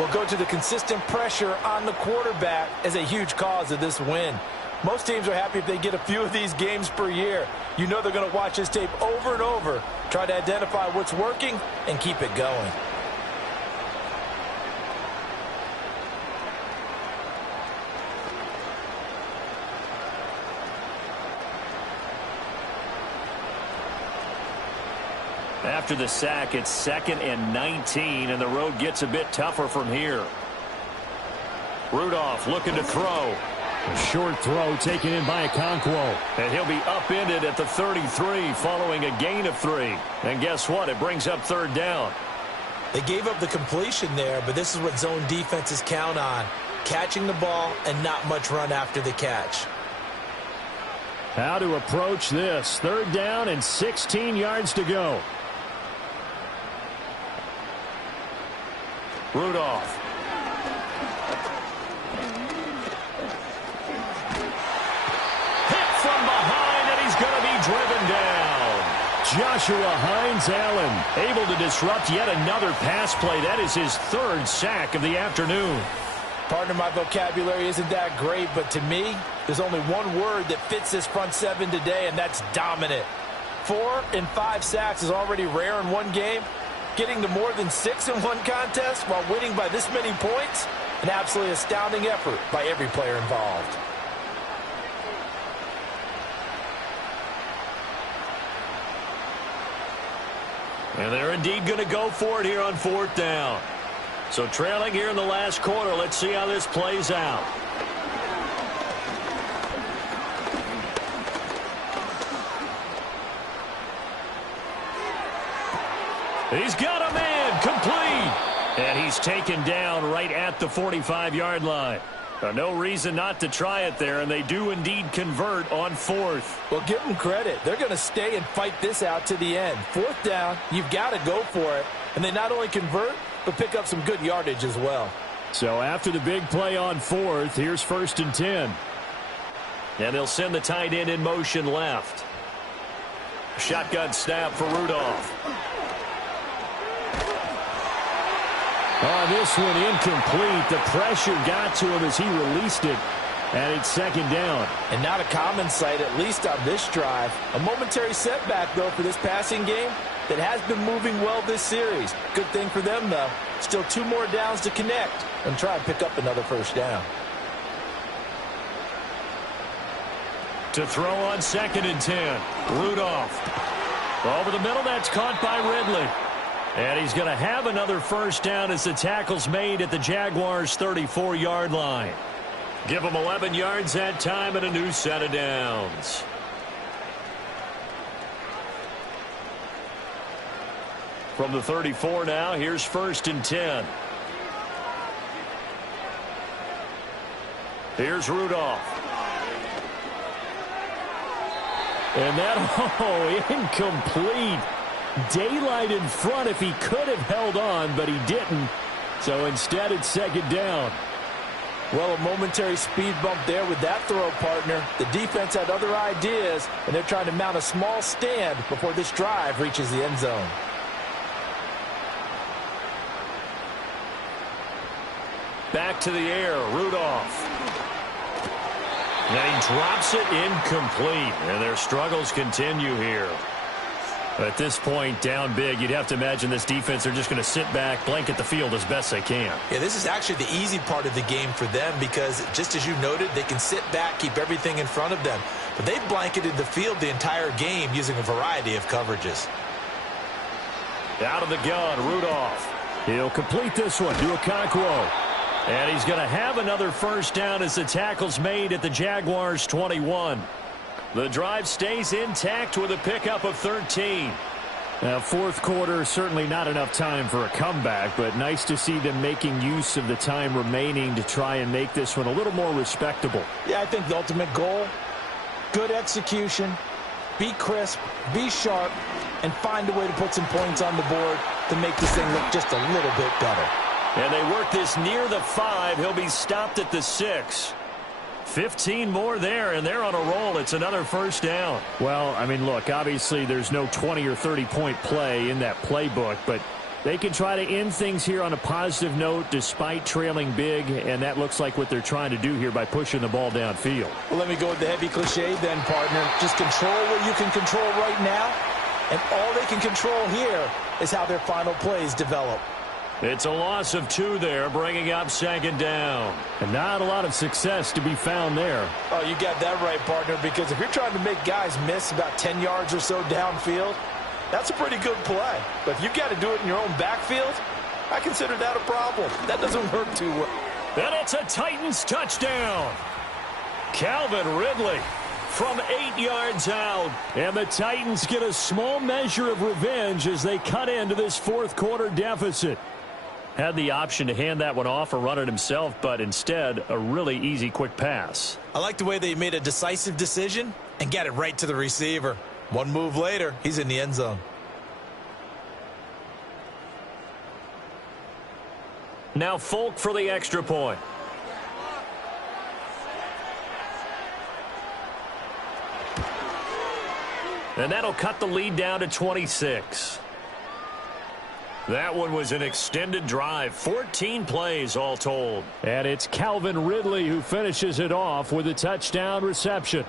will go to the consistent pressure on the quarterback as a huge cause of this win. Most teams are happy if they get a few of these games per year. You know they're going to watch this tape over and over, try to identify what's working, and keep it going. After the sack, it's 2nd and 19, and the road gets a bit tougher from here. Rudolph looking to throw. A short throw taken in by Okonkwo. And he'll be upended at the 33 following a gain of 3. And guess what? It brings up 3rd down. They gave up the completion there, but this is what zone defenses count on. Catching the ball and not much run after the catch. How to approach this. 3rd down and 16 yards to go. Rudolph. Hit from behind, and he's going to be driven down. Joshua Hines-Allen able to disrupt yet another pass play. That is his 3rd sack of the afternoon. Pardon my vocabulary isn't that great, but to me, there's only one word that fits this front 7 today, and that's dominant. 4 and 5 sacks is already rare in one game. Getting to more than 6 in one contest while winning by this many points, an absolutely astounding effort by every player involved. And they're indeed going to go for it here on 4th down. So trailing here in the last quarter, let's see how this plays out. He's got a man, complete. And he's taken down right at the 45-yard line. No reason not to try it there, and they do indeed convert on 4th. Well, give them credit. They're going to stay and fight this out to the end. 4th down, you've got to go for it. And they not only convert, but pick up some good yardage as well. So after the big play on 4th, here's 1st and 10. And they'll send the tight end in motion left. Shotgun snap for Rudolph. Oh, this one incomplete. The pressure got to him as he released it. And it's 2nd down. And not a common sight, at least on this drive. A momentary setback, though, for this passing game that has been moving well this series. Good thing for them, though. Still 2 more downs to connect and try and pick up another 1st down. To throw on 2nd and 10. Rudolph. Over the middle, that's caught by Ridley. And he's going to have another 1st down as the tackle's made at the Jaguars' 34-yard line. Give them 11 yards that time and a new set of downs. From the 34 now, here's 1st and 10. Here's Rudolph. And that, incomplete. Daylight in front if he could have held on, but he didn't. So instead, it's 2nd down. Well, a momentary speed bump there with that throw, partner. The defense had other ideas, and they're trying to mount a small stand before this drive reaches the end zone. Back to the air, Rudolph. And he drops it incomplete, and their struggles continue here. At this point, down big, you'd have to imagine this defense are just going to sit back, blanket the field as best they can. Yeah, this is actually the easy part of the game for them because, just as you noted, they can sit back, keep everything in front of them. But they've blanketed the field the entire game using a variety of coverages. Out of the gun, Rudolph. He'll complete this one to Okonkwo. And he's going to have another first down as the tackle's made at the Jaguars' 21. The drive stays intact with a pickup of 13. Now, fourth quarter, certainly not enough time for a comeback, but nice to see them making use of the time remaining to try and make this one a little more respectable. Yeah, I think the ultimate goal, good execution, be crisp, be sharp, and find a way to put some points on the board to make this thing look just a little bit better. And they work this near the 5. He'll be stopped at the 6. 15 more there, and they're on a roll. It's another first down. Well, I mean, look, obviously there's no 20 or 30-point play in that playbook, but they can try to end things here on a positive note despite trailing big, and that looks like what they're trying to do here by pushing the ball downfield. Well, let me go with the heavy cliche then, partner. Just control what you can control right now, and all they can control here is how their final plays develop. It's a loss of 2 there, bringing up second down. And not a lot of success to be found there. Oh, you got that right, partner, because if you're trying to make guys miss about 10 yards or so downfield, that's a pretty good play. But if you've got to do it in your own backfield, I consider that a problem. That doesn't work too well. And it's a Titans touchdown. Calvin Ridley from 8 yards out. And the Titans get a small measure of revenge as they cut into this fourth quarter deficit. Had the option to hand that one off or run it himself, but instead, a really easy, quick pass. I like the way they made a decisive decision and got it right to the receiver. One move later, he's in the end zone. Now Folk for the extra point. And that'll cut the lead down to 26. That one was an extended drive, 14 plays all told. And it's Calvin Ridley who finishes it off with a touchdown reception.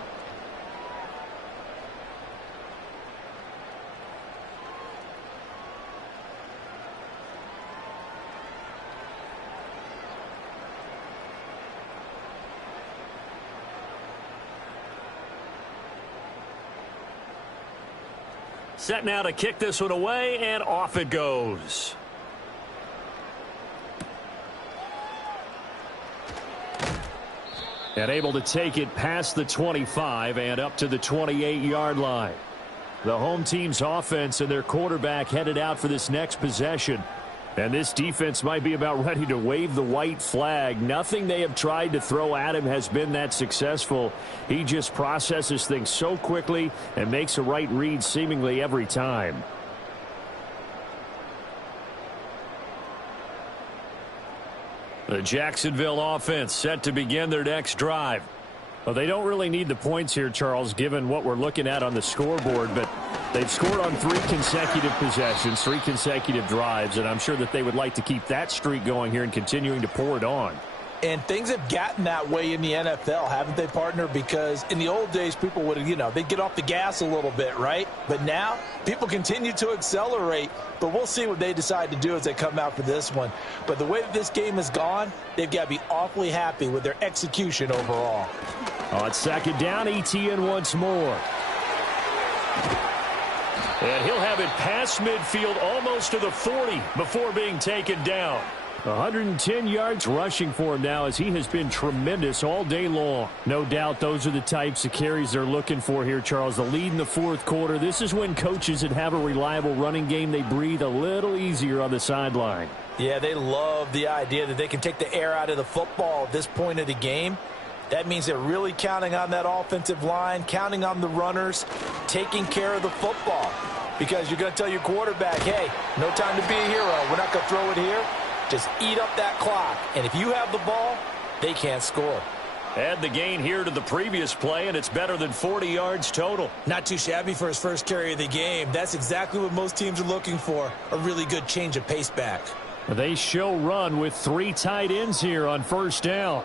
Set now to kick this one away, and off it goes. And able to take it past the 25 and up to the 28-yard line. The home team's offense and their quarterback headed out for this next possession. And this defense might be about ready to wave the white flag. Nothing they have tried to throw at him has been that successful. He just processes things so quickly and makes a right read seemingly every time. The Jacksonville offense set to begin their next drive. Well, they don't really need the points here, Charles, given what we're looking at on the scoreboard, but they've scored on 3 consecutive possessions, 3 consecutive drives, and I'm sure that they would like to keep that streak going here and continuing to pour it on. And things have gotten that way in the NFL, haven't they, partner? Because in the old days, people would, they'd get off the gas a little bit, right? But now, people continue to accelerate. But we'll see what they decide to do as they come out for this one. But the way that this game has gone, they've got to be awfully happy with their execution overall. On second down, ETN once more. And he'll have it past midfield almost to the 40 before being taken down. 110 yards rushing for him now as he has been tremendous all day long. No doubt those are the types of carries they're looking for here, Charles. The lead in the fourth quarter. This is when coaches that have a reliable running game, they breathe a little easier on the sideline. Yeah, they love the idea that they can take the air out of the football at this point of the game. That means they're really counting on that offensive line, counting on the runners, taking care of the football. Because you're going to tell your quarterback, hey, no time to be a hero. We're not going to throw it here. Just eat up that clock. And if you have the ball, they can't score. Add the gain here to the previous play, and it's better than 40 yards total. Not too shabby for his first carry of the game. That's exactly what most teams are looking for, a really good change of pace back. They show run with 3 tight ends here on first down.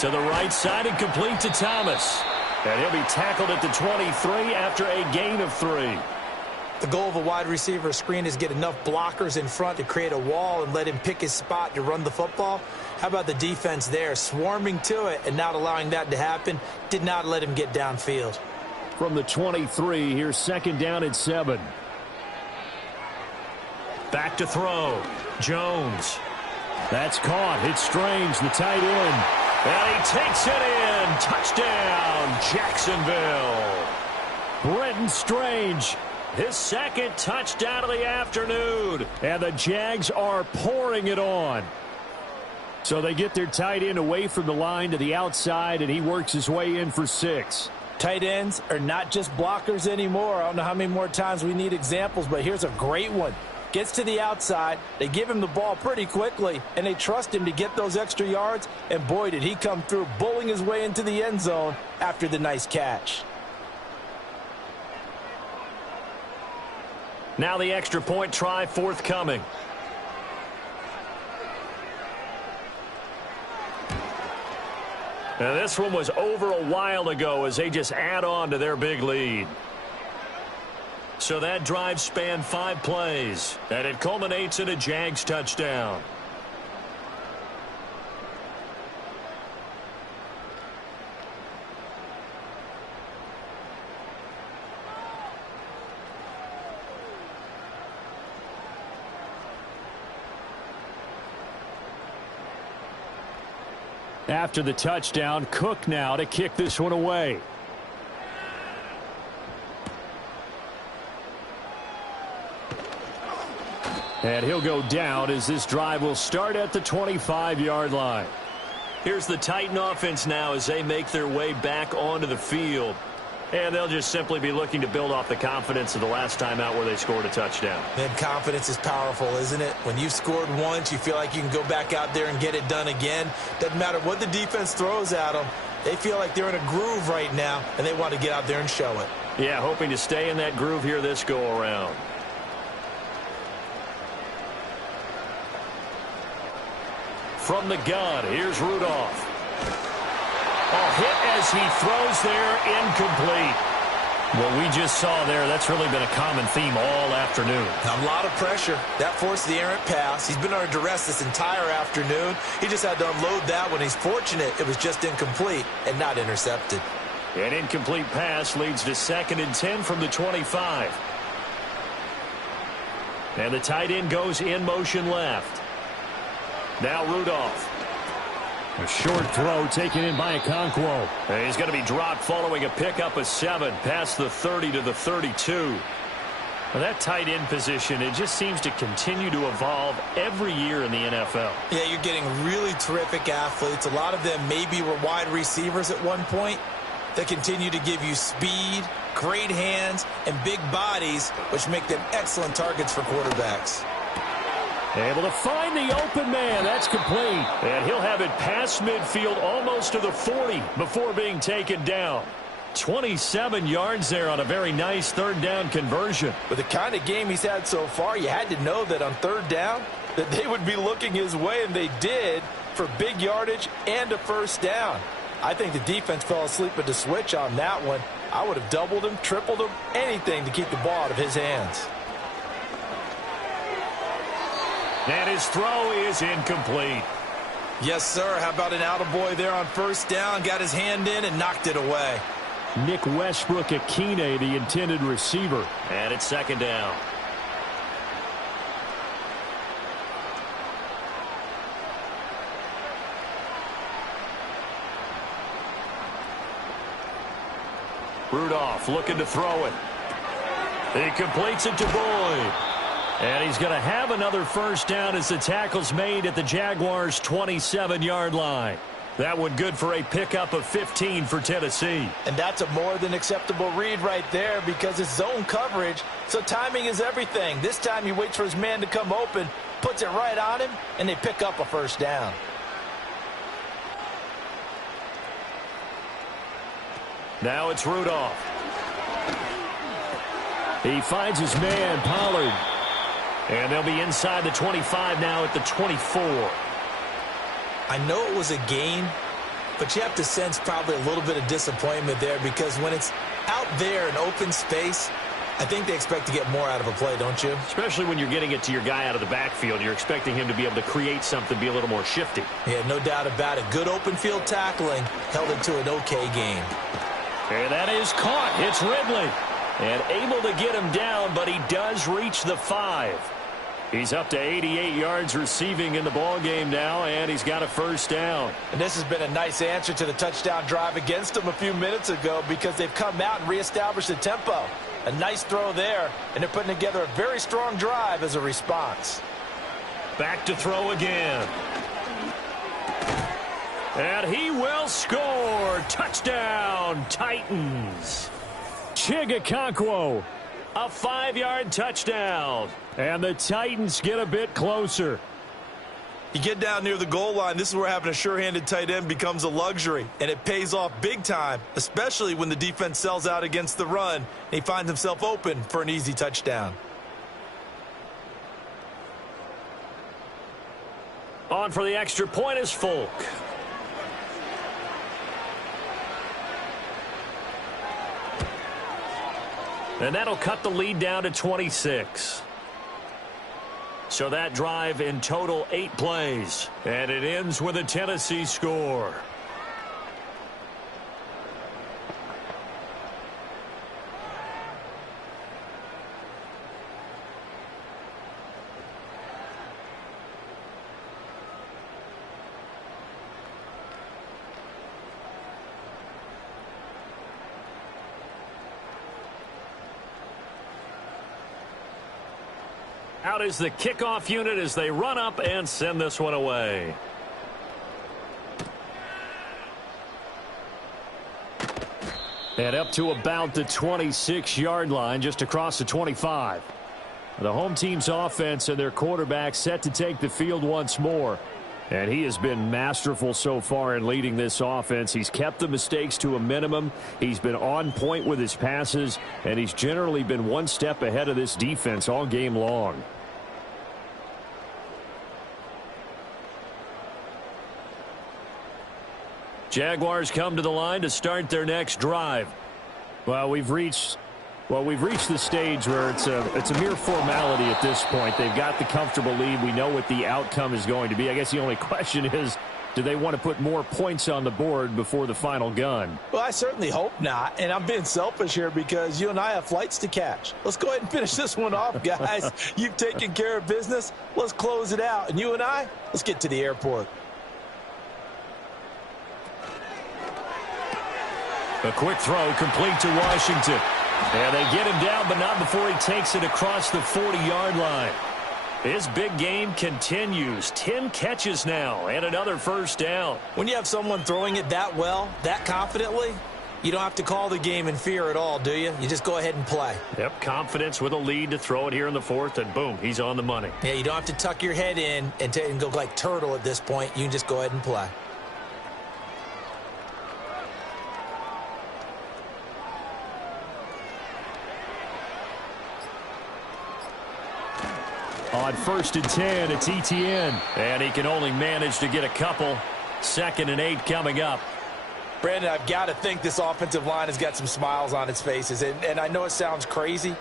To the right side and complete to Thomas. And he'll be tackled at the 23 after a gain of 3. The goal of a wide receiver screen is get enough blockers in front to create a wall and let him pick his spot to run the football. How about the defense there, swarming to it and not allowing that to happen? Did not let him get downfield. From the 23, here's second down and 7. Back to throw. Jones. That's caught. It's Strange, the tight end. And he takes it in. Touchdown, Jacksonville. Brenton Strange, His second touchdown of the afternoon. and the Jags are pouring it on. So they get their tight end away from the line to the outside, and he works his way in for 6. Tight ends are not just blockers anymore. I don't know how many more times we need examples, but here's a great one. Gets to the outside, they give him the ball pretty quickly, and they trust him to get those extra yards, and boy, did he come through, bullying his way into the end zone after the nice catch. Now the extra point try forthcoming. Now this one was over a while ago as they just add on to their big lead. So that drive spanned 5 plays, and it culminates in a Jags touchdown. After the touchdown, Cook now to kick this one away. And he'll go down as this drive will start at the 25-yard line. Here's the Titan offense now as they make their way back onto the field. And they'll just simply be looking to build off the confidence of the last time out where they scored a touchdown. Man, confidence is powerful, isn't it? When you've scored once, you feel like you can go back out there and get it done again. Doesn't matter what the defense throws at them. They feel like they're in a groove right now, and they want to get out there and show it. Yeah, hoping to stay in that groove here this go-around. From the gun, here's Rudolph. A hit as he throws there, incomplete. What we just saw there, that's really been a common theme all afternoon. A lot of pressure. That forced the errant pass. He's been under duress this entire afternoon. He just had to unload that one. He's fortunate it was just incomplete and not intercepted. An incomplete pass leads to 2nd and 10 from the 25. And the tight end goes in motion left. Now Rudolph. A short throw taken in by Okonkwo. And he's going to be dropped following a pickup of 7 past the 30 to the 32. Well, that tight end position, it just seems to continue to evolve every year in the NFL. Yeah, you're getting really terrific athletes. A lot of them maybe were wide receivers at one point. They continue to give you speed, great hands, and big bodies, which make them excellent targets for quarterbacks. Able to find the open man. That's complete. And he'll have it past midfield almost to the 40 before being taken down. 27 yards there on a very nice 3rd down conversion. With the kind of game he's had so far, you had to know that on 3rd down that they would be looking his way, and they did, for big yardage and a 1st down. I think the defense fell asleep at the switch on that one. I would have doubled him, tripled him, anything to keep the ball out of his hands. And his throw is incomplete. Yes, sir. How about an attaboy there on 1st down? Got his hand in and knocked it away. Nick Westbrook-Akine, the intended receiver. And it's 2nd down. Rudolph looking to throw it. He completes it to Boyd. And he's going to have another 1st down as the tackle's made at the Jaguars' 27-yard line. That one good for a pickup of 15 for Tennessee. And that's a more than acceptable read right there because it's zone coverage, so timing is everything. This time he waits for his man to come open, puts it right on him, and they pick up a first down. Now it's Rudolph. He finds his man, Pollard. And they'll be inside the 25 now at the 24. I know it was a gain, but you have to sense probably a little bit of disappointment there because when it's out there in open space, I think they expect to get more out of a play, don't you? Especially when you're getting it to your guy out of the backfield. You're expecting him to be able to create something, be a little more shifty. Yeah, no doubt about it. Good open field tackling held it to an okay game. And that is caught. It's Ridley. And able to get him down, but he does reach the 5. He's up to 88 yards receiving in the ballgame now, and he's got a first down. And this has been a nice answer to the touchdown drive against them a few minutes ago because they've come out and reestablished the tempo. A nice throw there, and they're putting together a very strong drive as a response. Back to throw again. And he will score. Touchdown, Titans. Chigakonkwo, a 5-yard touchdown. And the Titans get a bit closer. You get down near the goal line, this is where having a sure-handed tight end becomes a luxury, and it pays off big time, especially when the defense sells out against the run, and he finds himself open for an easy touchdown. On for the extra point is Folk. And that'll cut the lead down to 26. So that drive in total 8 plays. And it ends with a Tennessee score. Out is the kickoff unit as they run up and send this one away. And up to about the 26-yard line, just across the 25. The home team's offense and their quarterback set to take the field once more. And he has been masterful so far in leading this offense. He's kept the mistakes to a minimum. He's been on point with his passes, and he's generally been one step ahead of this defense all game long. Jaguars come to the line to start their next drive. Well, we've reached the stage where it's a mere formality at this point. They've got the comfortable lead. We know what the outcome is going to be. I guess the only question is, do they want to put more points on the board before the final gun? Well, I certainly hope not, and I'm being selfish here because you and I have flights to catch. Let's go ahead and finish this one off, guys. You've taken care of business. Let's close it out, and you and I, let's get to the airport. A quick throw complete to Washington. And they get him down, but not before he takes it across the 40-yard line. His big game continues. 10 catches now and another first down. When you have someone throwing it that well, that confidently, you don't have to call the game in fear at all, do you? You just go ahead and play. Yep, confidence with a lead to throw it here in the 4th, and boom, he's on the money. Yeah, you don't have to tuck your head in and go like turtle at this point. You can just go ahead and play. On 1st and 10, it's ETN. And he can only manage to get a couple. 2nd and 8 coming up. Brandon, I've got to think this offensive line has got some smiles on its faces. And I know it sounds crazy,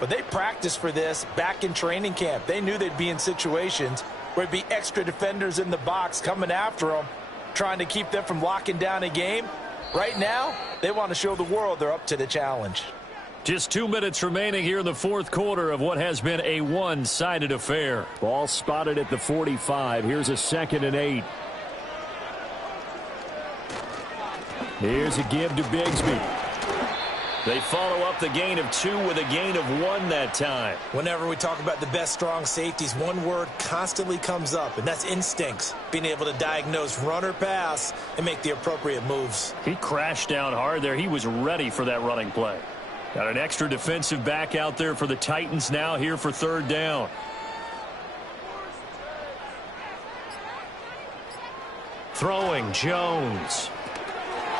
but they practiced for this back in training camp. They knew they'd be in situations where there'd be extra defenders in the box coming after them, trying to keep them from locking down a game. Right now, they want to show the world they're up to the challenge. Just 2 minutes remaining here in the 4th quarter of what has been a one-sided affair. Ball spotted at the 45. Here's a 2nd and 8. Here's a give to Bigsby. They follow up the gain of 2 with a gain of 1 that time. Whenever we talk about the best strong safeties, one word constantly comes up, and that's instincts. Being able to diagnose run or pass and make the appropriate moves. He crashed down hard there. He was ready for that running play. Got an extra defensive back out there for the Titans now here for 3rd down. Throwing Jones.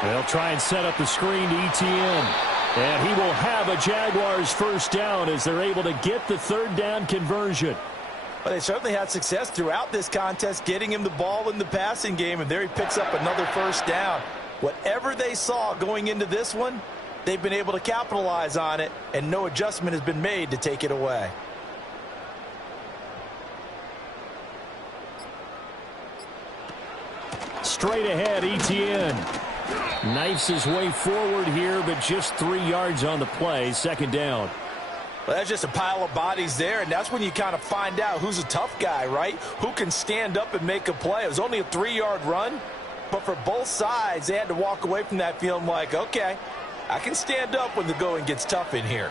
They'll try and set up the screen to ETN. And he will have a Jaguars 1st down as they're able to get the 3rd down conversion. Well, they certainly had success throughout this contest getting him the ball in the passing game, and there he picks up another 1st down. Whatever they saw going into this one, they've been able to capitalize on it, and no adjustment has been made to take it away. Straight ahead, ETN. Knifes his way forward here, but just 3 yards on the play. 2nd down. Well, that's just a pile of bodies there, and that's when you kind of find out who's a tough guy, right? Who can stand up and make a play. It was only a 3-yard run, but for both sides, they had to walk away from that feeling like, okay, I can stand up when the going gets tough in here.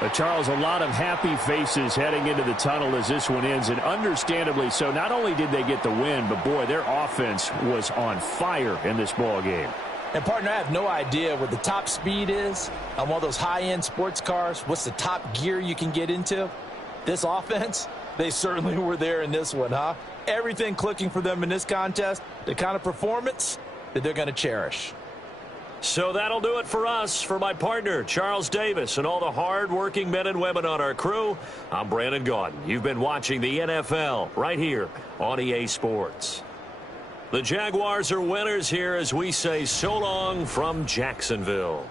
But Charles, a lot of happy faces heading into the tunnel as this one ends, and understandably so. Not only did they get the win, but boy, their offense was on fire in this ball game. And partner, I have no idea what the top speed is on one of those high-end sports cars. What's the top gear you can get into? This offense, they certainly were there in this one, huh? Everything clicking for them in this contest, the kind of performance that they're going to cherish. So that'll do it for us. For my partner, Charles Davis, and all the hard-working men and women on our crew, I'm Brandon Gaudin. You've been watching the NFL right here on EA Sports. The Jaguars are winners here as we say so long from Jacksonville.